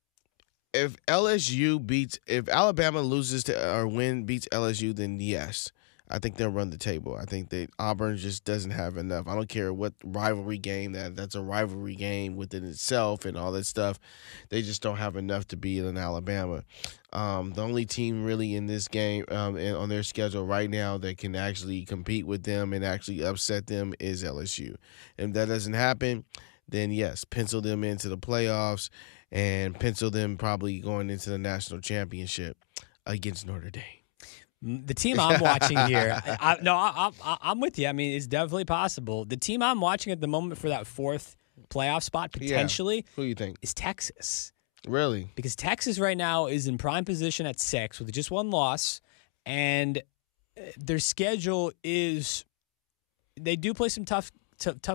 if Alabama loses to or beats LSU, then yes. I think they'll run the table. I think that Auburn just doesn't have enough. I don't care what rivalry game that's a rivalry game within itself and all that stuff. They just don't have enough to beat an Alabama. The only team really in this game and on their schedule right now that can actually compete with them and actually upset them is LSU. And if that doesn't happen, then yes, pencil them into the playoffs and pencil them probably going into the national championship against Notre Dame. The team I'm watching here, I'm with you. I mean, it's definitely possible. The team I'm watching at the moment for that fourth playoff spot, potentially, who do you think? Is Texas. Really? Because Texas right now is in prime position at 6 with just one loss, and their schedule is they do play some tough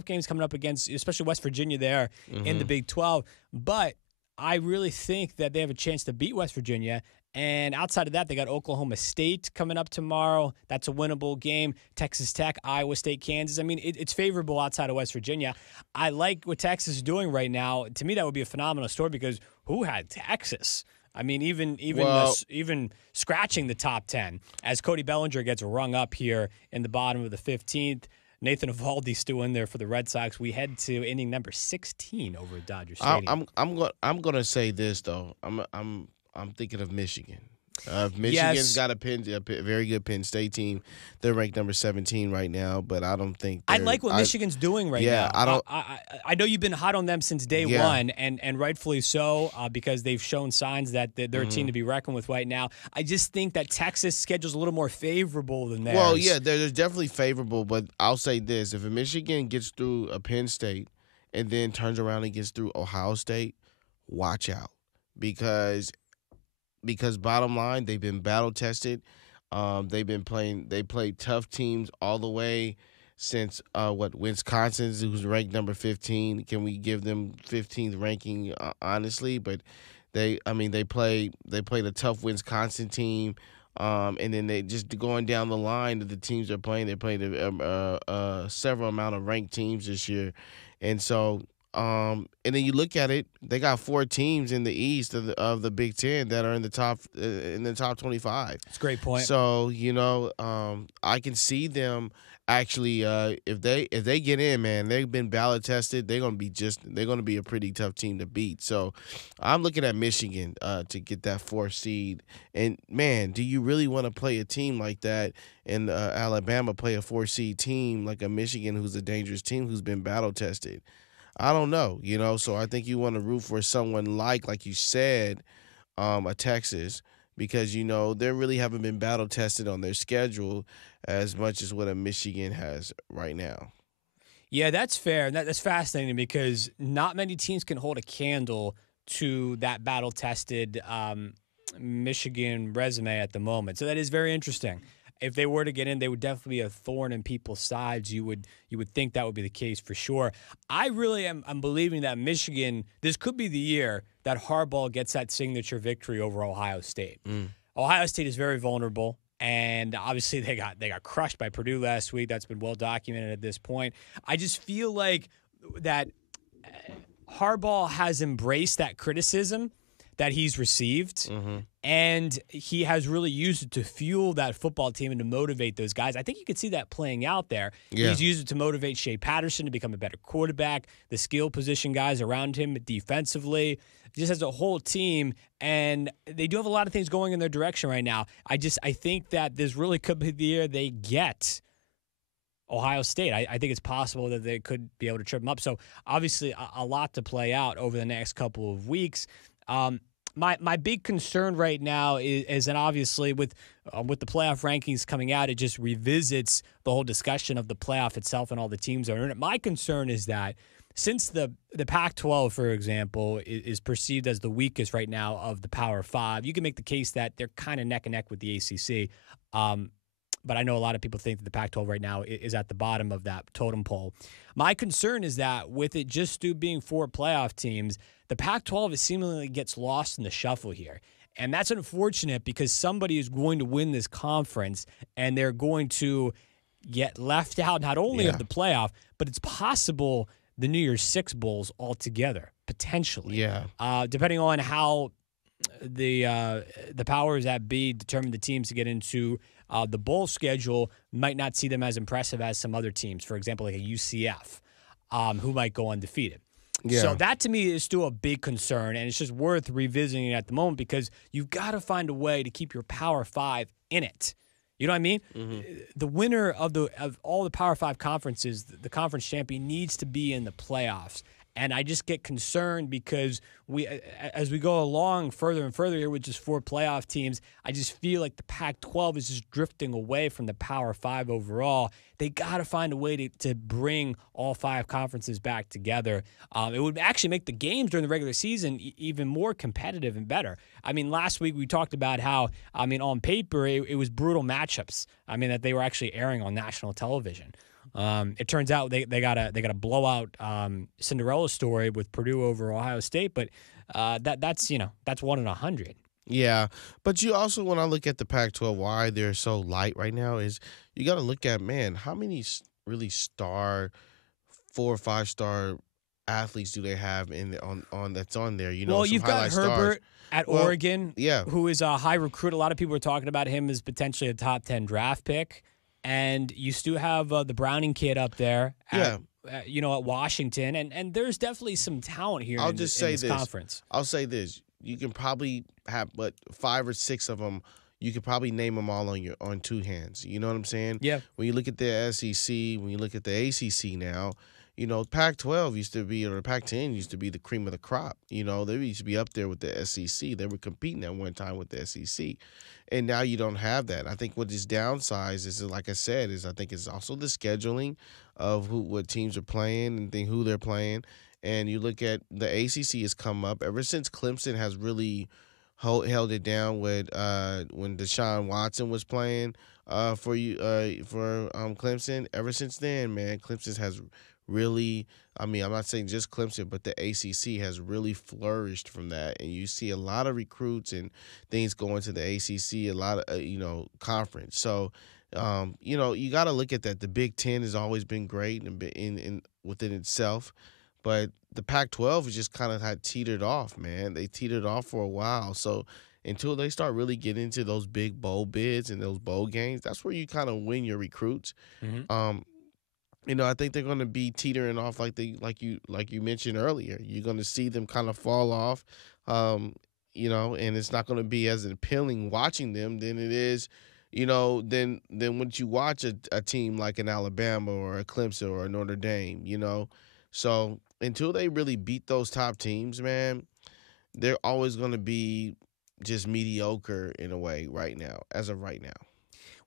games coming up against, especially West Virginia there in the Big 12. But I really think that they have a chance to beat West Virginia. And outside of that, they got Oklahoma State coming up tomorrow. That's a winnable game. Texas Tech, Iowa State, Kansas. I mean, it's favorable outside of West Virginia. I like what Texas is doing right now. To me, that would be a phenomenal story because who had Texas? I mean, even scratching the top 10 as Cody Bellinger gets rung up here in the bottom of the 15th. Nathan Eovaldi still in there for the Red Sox. We head to inning number 16 over at Dodger Stadium. I'm gonna say this though. I'm thinking of Michigan. Michigan's got a very good Penn State team. They're ranked number 17 right now, but I don't think I like what Michigan's doing right now. I know you've been hot on them since day one, and rightfully so, because they've shown signs that they're a team to be reckoned with right now. I just think that Texas' schedule's a little more favorable than theirs. Well, yeah, they're definitely favorable, but I'll say this. If a Michigan gets through a Penn State and then turns around and gets through Ohio State, watch out. Because bottom line, they've been battle tested. They played tough teams all the way since Wisconsin, who's ranked number 15. Can we give them 15th ranking honestly? But They played a tough Wisconsin team. And then they just going down the line of the teams they're playing. They played several amount of ranked teams this year, and so and then you look at it, they got 4 teams in the East of the Big Ten that are in the top 25. That's a great point. So I can see them actually if they get in, man, they've been ballot tested. They're gonna be a pretty tough team to beat. So I'm looking at Michigan to get that 4th seed. And man, do you really want to play a team like that? And Alabama play a 4 seed team like a Michigan, who's a dangerous team, who's been battle tested? I don't know, so I think you want to root for someone like you said, a Texas, because, they really haven't been battle tested on their schedule as much as what a Michigan has right now. Yeah, that's fair. That's fascinating because not many teams can hold a candle to that battle-tested Michigan resume at the moment. So that is very interesting. If they were to get in, they would definitely be a thorn in people's sides. You would think that would be the case for sure. I really I'm believing that Michigan, this could be the year that Harbaugh gets that signature victory over Ohio State. Ohio State is very vulnerable, and obviously they got crushed by Purdue last week. That's been well documented at this point. I just feel like that Harbaugh has embraced that criticism that he's received, and he has really used it to fuel that football team and to motivate those guys. I think you could see that playing out there. Yeah. He's used it to motivate Shea Patterson to become a better quarterback, the skill position guys around him defensively, just as a whole team, and they do have a lot of things going in their direction right now. I think that this really could be the year they get Ohio State. I think it's possible that they could be able to trip them up. So obviously a lot to play out over the next couple of weeks. My big concern right now is that obviously with the playoff rankings coming out, it just revisits the whole discussion of the playoff itself and all the teams that are in it. My concern is that since the Pac-12, for example, is perceived as the weakest right now of the Power Five, you can make the case that they're kind of neck and neck with the ACC. But I know a lot of people think that the Pac-12 right now is at the bottom of that totem pole. My concern is that with it just being 4 playoff teams, the Pac-12 seemingly gets lost in the shuffle here. And that's unfortunate because somebody is going to win this conference and they're going to get left out not only of the playoff, but it's possible the New Year's Six Bowls altogether, potentially. Yeah. Depending on how the powers that be determine the teams to get into the bowl schedule, might not see them as impressive as some other teams. For example, like a UCF, who might go undefeated. Yeah. So that to me is still a big concern, and it's just worth revisiting at the moment because you've got to find a way to keep your Power Five in it. You know what I mean? The winner of all the Power Five conferences, the conference champion, needs to be in the playoffs. And I just get concerned because as we go along further and further here with just 4 playoff teams, I just feel like the Pac-12 is just drifting away from the Power 5 overall. They got to find a way to bring all 5 conferences back together. It would actually make the games during the regular season even more competitive and better. I mean, last week we talked about how, on paper, it was brutal matchups. That they were actually airing on national television. It turns out they got a blowout Cinderella story with Purdue over Ohio State, but that's 1 in 100. Yeah, but you also, when I look at the Pac-12, why they're so light right now is you got to look at, man, how many really 4 or 5 star athletes do they have on that's on there? Well, you've got Herbert at Oregon, yeah, who is a high recruit. A lot of people are talking about him as potentially a top 10 draft pick. And you still have the Browning kid up there at Washington. And there's definitely some talent here in this conference. I'll say this. You can probably have 5 or 6 of them. You could probably name them all on 2 hands. You know what I'm saying? Yeah. When you look at the SEC, when you look at the ACC now, Pac-12 used to be, or Pac-10 used to be the cream of the crop. They used to be up there with the SEC. They were competing at one time with the SEC. And now you don't have that. I think what is downsized is, like I said, I think it's also the scheduling of what teams are playing and who they're playing. And you look at the ACC has come up ever since Clemson has really held it down with when Deshaun Watson was playing for Clemson. Ever since then, man, Clemson has really, I mean, I'm not saying just Clemson, but the ACC has really flourished from that. And you see a lot of recruits and things going to the ACC, a lot of, conference. So, you got to look at that. The Big Ten has always been great in within itself. But the Pac-12 has just kind of had teetered off, man. They teetered off for a while. So until they start really getting into those big bowl bids and those bowl games, that's where you kind of win your recruits. I think they're going to be teetering off like you mentioned earlier. You're going to see them kind of fall off, and it's not going to be as appealing watching them than it is, than when you watch a team like an Alabama or a Clemson or a Notre Dame, So until they really beat those top teams, man, they're always going to be just mediocre in a way as of right now.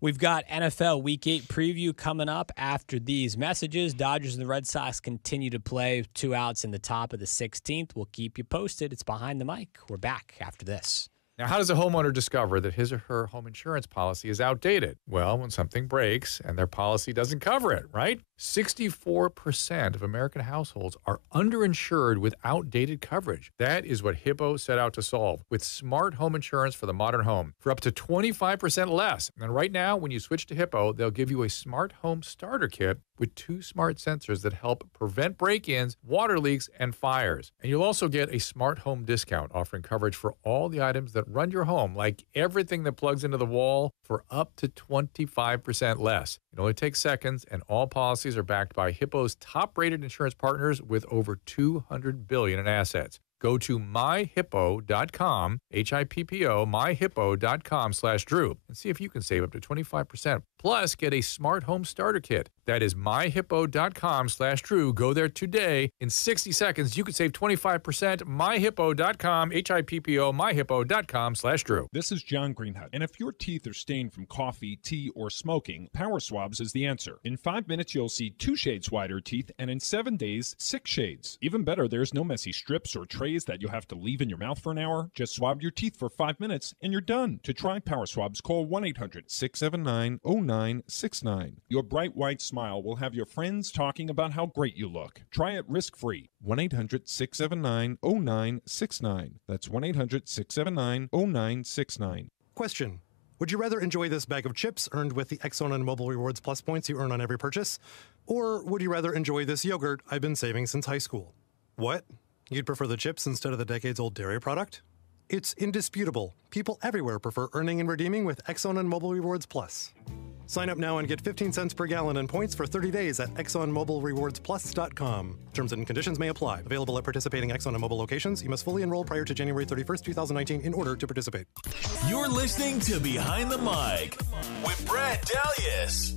We've got NFL Week 8 preview coming up after these messages. Dodgers and the Red Sox continue to play, 2 outs in the top of the 16th. We'll keep you posted. It's Behind the Mic. We're back after this. Now, how does a homeowner discover that his or her home insurance policy is outdated? Well, when something breaks and their policy doesn't cover it, right? 64% of American households are underinsured with outdated coverage. That is what Hippo set out to solve with smart home insurance for the modern home for up to 25% less. And right now, when you switch to Hippo, they'll give you a smart home starter kit with 2 smart sensors that help prevent break-ins, water leaks, and fires. And you'll also get a smart home discount offering coverage for all the items that run your home, like everything that plugs into the wall, for up to 25% less. It only takes seconds, and all policies are backed by Hippo's top-rated insurance partners with over $200 billion in assets. Go to myhippo.com, Hippo, myhippo.com/Drew, and see if you can save up to 25%. Plus, get a smart home starter kit. That is myhippo.com/Drew. Go there today. In 60 seconds, you could save 25%. Myhippo.com, Hippo, myhippo.com/Drew. This is John Greenhut, and if your teeth are stained from coffee, tea, or smoking, Power Swabs is the answer. In 5 minutes, you'll see 2 shades whiter teeth, and in 7 days, 6 shades. Even better, there's no messy strips or trays that you'll have to leave in your mouth for an hour. Just swab your teeth for 5 minutes, and you're done. To try Power Swabs, call 1-800-679-0969. Your bright white smile will have your friends talking about how great you look. Try it risk-free. 1-800-679-0969. That's 1-800-679-0969. Question. Would you rather enjoy this bag of chips earned with the Exxon and Mobil Rewards Plus points you earn on every purchase? Or would you rather enjoy this yogurt I've been saving since high school? What? You'd prefer the chips instead of the decades-old dairy product? It's indisputable. People everywhere prefer earning and redeeming with Exxon and Mobil Rewards Plus. Sign up now and get 15 cents per gallon in points for 30 days at ExxonMobilRewardsPlus.com. Terms and conditions may apply. Available at participating Exxon and Mobil locations. You must fully enroll prior to January 31st, 2019 in order to participate. You're listening to Behind the Mic with Brad Dalius.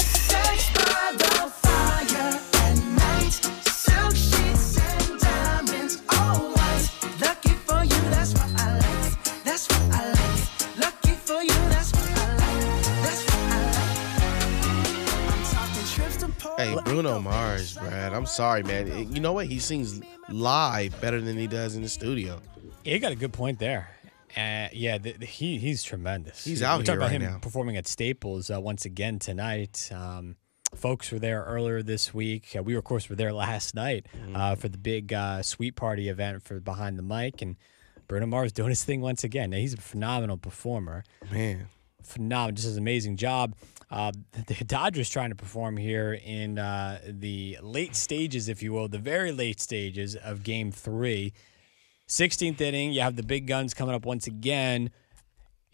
Search by the fire at night. Silk sheets and diamonds, all white. Lucky for you, that's what I like. That's what I like. Lucky for you, that's what I like. That's what I like. I'm talking trips to Port. Hey, Bruno Mars, Brad. I'm sorry, man. You know what? He sings live better than he does in the studio. Yeah, you got a good point there. He's tremendous. He's out here right now. We're talking about him performing at Staples once again tonight. Folks were there earlier this week. We, of course, were there last night for the big sweet party event for Behind the Mic. And Bruno Mars doing his thing once again. Now, he's a phenomenal performer. Man. Phenomenal. Just does an amazing job. The Dodgers trying to perform here in the late stages, if you will, the very late stages of Game 3. 16th inning, you have the big guns coming up once again.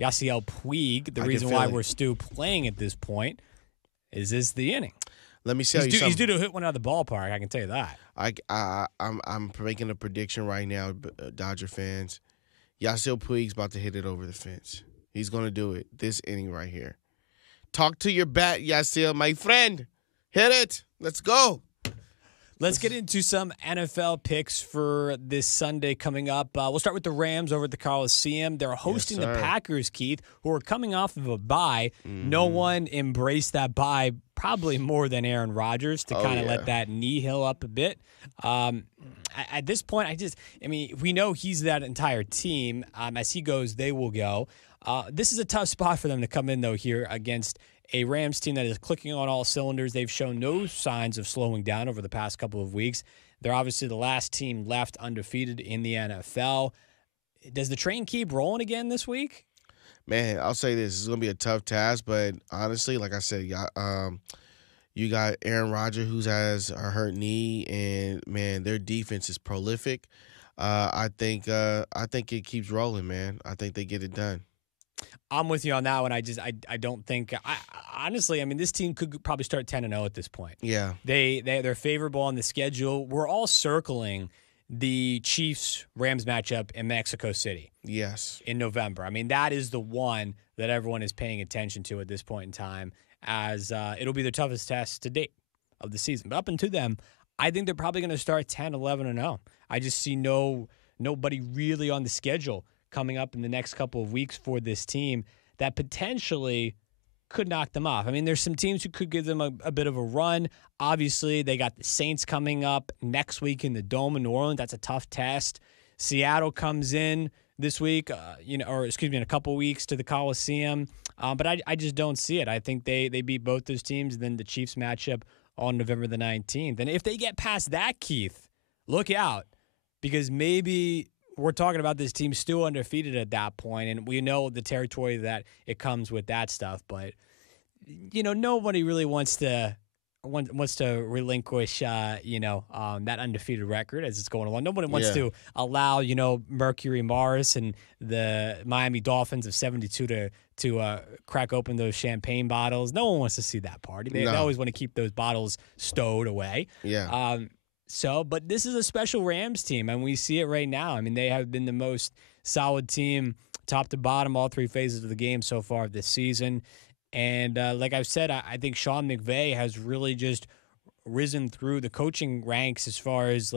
Yasiel Puig, the reason why we're still playing at this point is this the inning. Let me tell you something. He's due to hit one out of the ballpark, I can tell you that. I'm making a prediction right now, Dodger fans. Yasiel Puig's about to hit it over the fence. He's going to do it this inning right here. Talk to your bat, Yasiel, my friend. Hit it. Let's go. Let's get into some NFL picks for this Sunday coming up. We'll start with the Rams over at the Coliseum. They're hosting the Packers, Keith, who are coming off of a bye. No one embraced that bye probably more than Aaron Rodgers to kind of let that knee heal up a bit. At this point, we know he's that entire team. As he goes, they will go. This is a tough spot for them to come in, though, here against a Rams team that is clicking on all cylinders. They've shown no signs of slowing down over the past couple of weeks. They're obviously the last team left undefeated in the NFL. Does the train keep rolling again this week? Man, I'll say this: it's gonna be a tough task, but honestly, like I said, you got Aaron Rodgers who has a hurt knee, and man, their defense is prolific. I think it keeps rolling, man. I think they get it done. I'm with you on that one. I don't think. Honestly, I mean, this team could probably start 10-0 at this point. Yeah, they're favorable on the schedule. We're all circling the Chiefs-Rams matchup in Mexico City. Yes, in November. I mean, that is the one that everyone is paying attention to at this point in time, as it'll be the toughest test to date of the season. But up until them, I think they're probably going to start 10-11-0. I just see nobody really on the schedule coming up in the next couple of weeks for this team that potentially could knock them off. I mean, there's some teams who could give them a bit of a run. Obviously, they got the Saints coming up next week in the Dome in New Orleans. That's a tough test. Seattle comes in this week, in a couple weeks to the Coliseum. But I just don't see it. I think they beat both those teams, and then the Chiefs matchup on November the 19th. And if they get past that, Keith, look out, because maybe we're talking about this team still undefeated at that point, and we know the territory that it comes with that stuff. But nobody really wants to relinquish that undefeated record as it's going along. Nobody wants to allow Mercury Morris and the Miami Dolphins of 72 to crack open those champagne bottles. No one wants to see that party. They always want to keep those bottles stowed away. Yeah. But this is a special Rams team, and we see it right now. I mean, they have been the most solid team, top to bottom, all three phases of the game so far this season. And like I've said, I think Sean McVay has really just risen through the coaching ranks as far as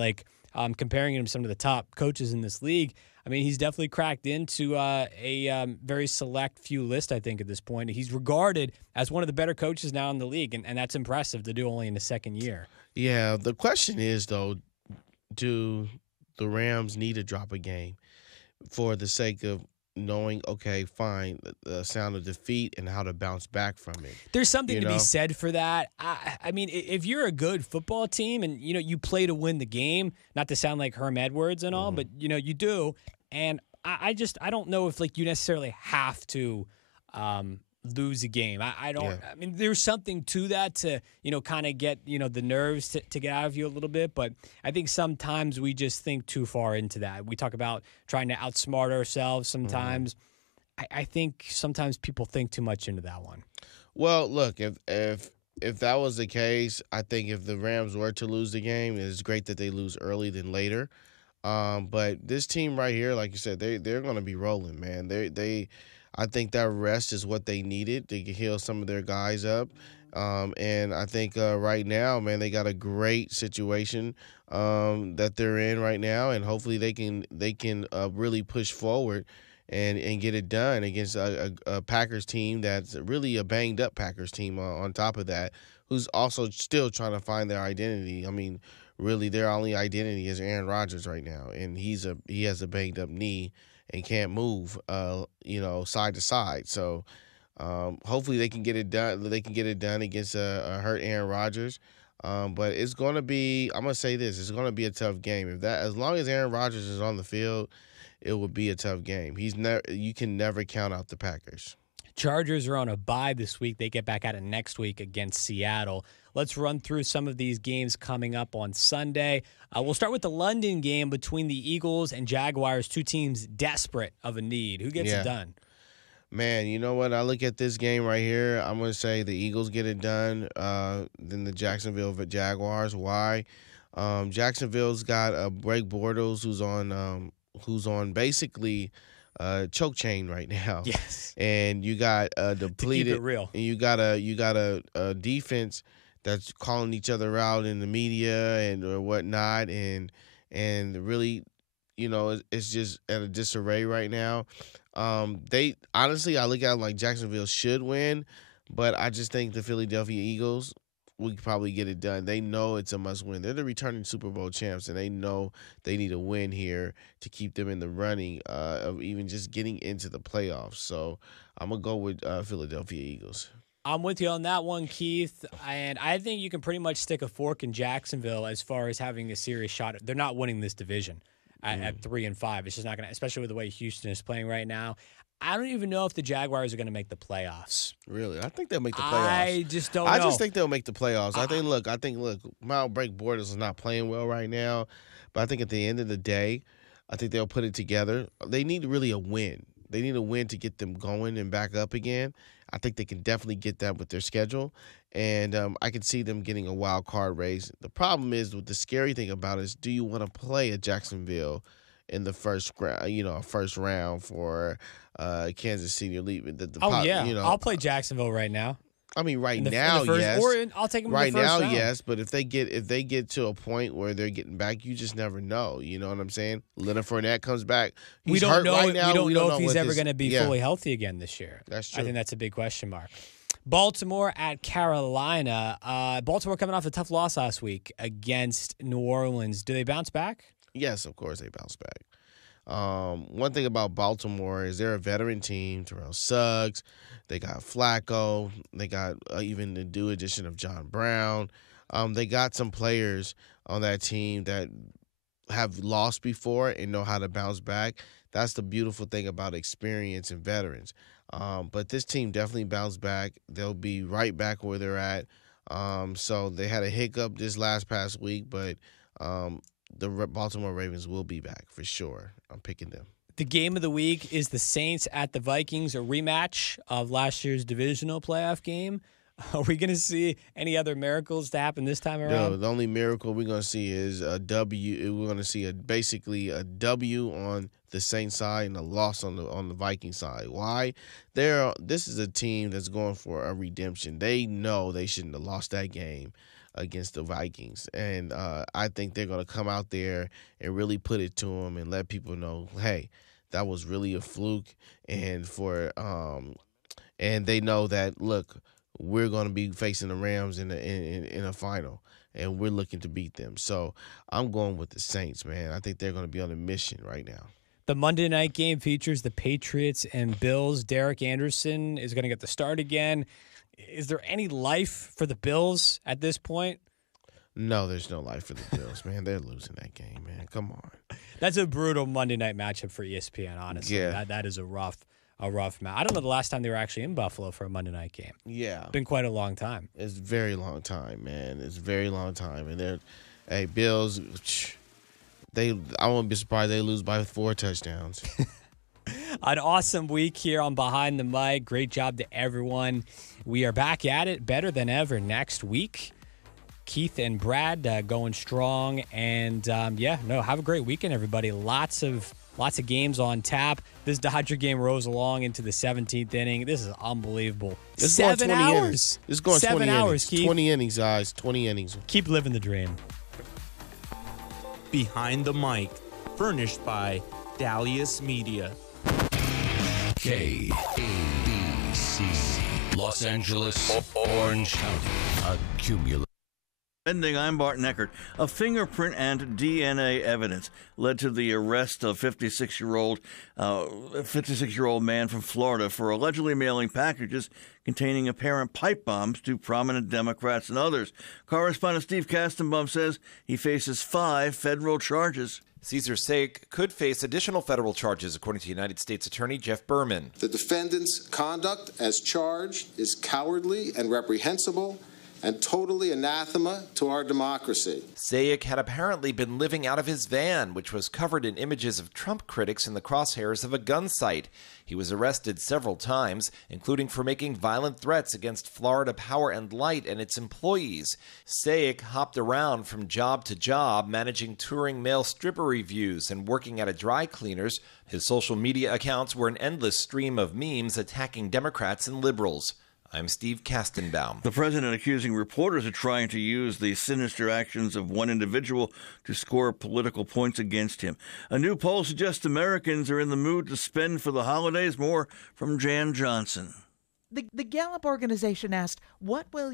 comparing him to some of the top coaches in this league. I mean, he's definitely cracked into a very select few list, I think, at this point. He's regarded as one of the better coaches now in the league, and that's impressive to do only in the second year. Yeah, the question is, though, do the Rams need to drop a game for the sake of knowing, okay, fine, the sound of defeat and how to bounce back from it? There's something to be said for that. I mean, if you're a good football team and, you play to win the game, not to sound like Herm Edwards and all, but, you do. And I don't know if, you necessarily have to lose a game. I don't. Yeah. I mean, there's something to that to kind of get the nerves to get out of you a little bit. But I think sometimes we just think too far into that. We talk about trying to outsmart ourselves sometimes. I think sometimes people think too much into that one. Well, look, if that was the case, I think if the Rams were to lose the game, it's great that they lose early than later. But this team right here, like you said, they're going to be rolling, man. I think that rest is what they needed to heal some of their guys up. And I think right now, man, they got a great situation that they're in right now, and hopefully they can really push forward and get it done against a Packers team that's really a banged up Packers team on top of that, who's also still trying to find their identity. I mean, really, their only identity is Aaron Rodgers right now, and he has a banged up knee and can't move, side to side. So hopefully they can get it done. They can get it done against a hurt Aaron Rodgers. But it's going to be, I'm going to say this, it's going to be a tough game. As long as Aaron Rodgers is on the field, it will be a tough game. You can never count out the Packers. Chargers are on a bye this week. They get back at it next week against Seattle. Let's run through some of these games coming up on Sunday. We'll start with the London game between the Eagles and Jaguars, two teams desperate of a need. Who gets it done? Man, you know what? I look at this game right here. I'm going to say the Eagles get it done, then the Jacksonville Jaguars. Why? Jacksonville's got Blake Bortles, who's on basically choke chain right now. Yes. And you got depleted. To keep it real. And you got a defense that's calling each other out in the media or whatnot, and really, it's just at a disarray right now. They honestly, I look at it like Jacksonville should win, but I just think the Philadelphia Eagles would probably get it done. They know it's a must win. They're the returning Super Bowl champs, and they know they need a win here to keep them in the running of even just getting into the playoffs. So I'm gonna go with Philadelphia Eagles. I'm with you on that one, Keith. And I think you can pretty much stick a fork in Jacksonville as far as having a serious shot. They're not winning this division at 3-5. It's just not going to, especially with the way Houston is playing right now. I don't even know if the Jaguars are going to make the playoffs. Really? I think they'll make the playoffs. I just don't know. I just think they'll make the playoffs. I think, Mount Break Borders is not playing well right now. But I think at the end of the day, I think they'll put it together. They need really a win. They need a win to get them going and back up again. I think they can definitely get that with their schedule. And I can see them getting a wild card race. The problem is, the scary thing about it is, do you want to play at Jacksonville in the first round for Kansas City Elite? I'll play Jacksonville right now. I mean, now, yes. Or I'll take them right in the first now, round. yes. But if they get to a point where they're getting back, you just never know. You know what I'm saying? Leonard Fournette comes back. He's hurt right now. We don't know if he's ever going to be fully healthy again this year. That's true. I think that's a big question mark. Baltimore at Carolina. Baltimore coming off a tough loss last week against New Orleans. Do they bounce back? Yes, of course they bounce back. One thing about Baltimore is they're a veteran team. Terrell Suggs. They got Flacco. They got even the new addition of John Brown. They got some players on that team that have lost before and know how to bounce back. That's the beautiful thing about experience and veterans. But this team definitely bounced back. They'll be right back where they're at. So they had a hiccup this past week, but the Baltimore Ravens will be back for sure. I'm picking them. The game of the week is the Saints at the Vikings, a rematch of last year's divisional playoff game. Are we going to see any other miracles to happen this time around? No, the only miracle we're going to see is a W. We're going to see basically a W on the Saints side and a loss on the Viking side. Why? This is a team that's going for a redemption. They know they shouldn't have lost that game against the Vikings, and I think they're going to come out there and really put it to them and let people know, hey, that was really a fluke, and they know that, look, we're going to be facing the Rams in a final, and we're looking to beat them. So I'm going with the Saints, man. I think they're going to be on a mission right now. The Monday night game features the Patriots and Bills. Derek Anderson is going to get the start again. Is there any life for the Bills at this point? No, there's no life for the Bills, man. They're losing that game, man. Come on. That's a brutal Monday night matchup for ESPN, honestly. Yeah. That is a rough match. I don't know the last time they were actually in Buffalo for a Monday night game. Yeah. Been quite a long time. It's a very long time, man. It's a very long time. And Bills, I won't be surprised they lose by 4 touchdowns. An awesome week here on Behind the Mic. Great job to everyone. We are back at it better than ever next week. Keith and Brad going strong. And, have a great weekend, everybody. Lots of games on tap. This Dodger game rolls along into the 17th inning. This is unbelievable. 7 hours. It's going 7 20 hours, innings. Keith. 20 innings, guys. 20 innings. Keep living the dream. Behind the Mic, furnished by Dalius Media. KABC, Los Angeles, Orange County, a cumulative. I'm Barton Eckert. A fingerprint and DNA evidence led to the arrest of 56-year-old man from Florida for allegedly mailing packages containing apparent pipe bombs to prominent Democrats and others. Correspondent Steve Kastenbaum says he faces 5 federal charges. Cesar Saik could face additional federal charges, according to United States Attorney Jeff Berman. The defendant's conduct as charged is cowardly and reprehensible and totally anathema to our democracy. Saik had apparently been living out of his van, which was covered in images of Trump critics in the crosshairs of a gun site. He was arrested several times, including for making violent threats against Florida Power and Light and its employees. Saik hopped around from job to job, managing touring male stripper reviews and working at a dry cleaner's. His social media accounts were an endless stream of memes attacking Democrats and liberals. I'm Steve Kastenbaum. The president accusing reporters of trying to use the sinister actions of one individual to score political points against him. A new poll suggests Americans are in the mood to spend for the holidays. More from Jan Johnson. The Gallup organization asked, what will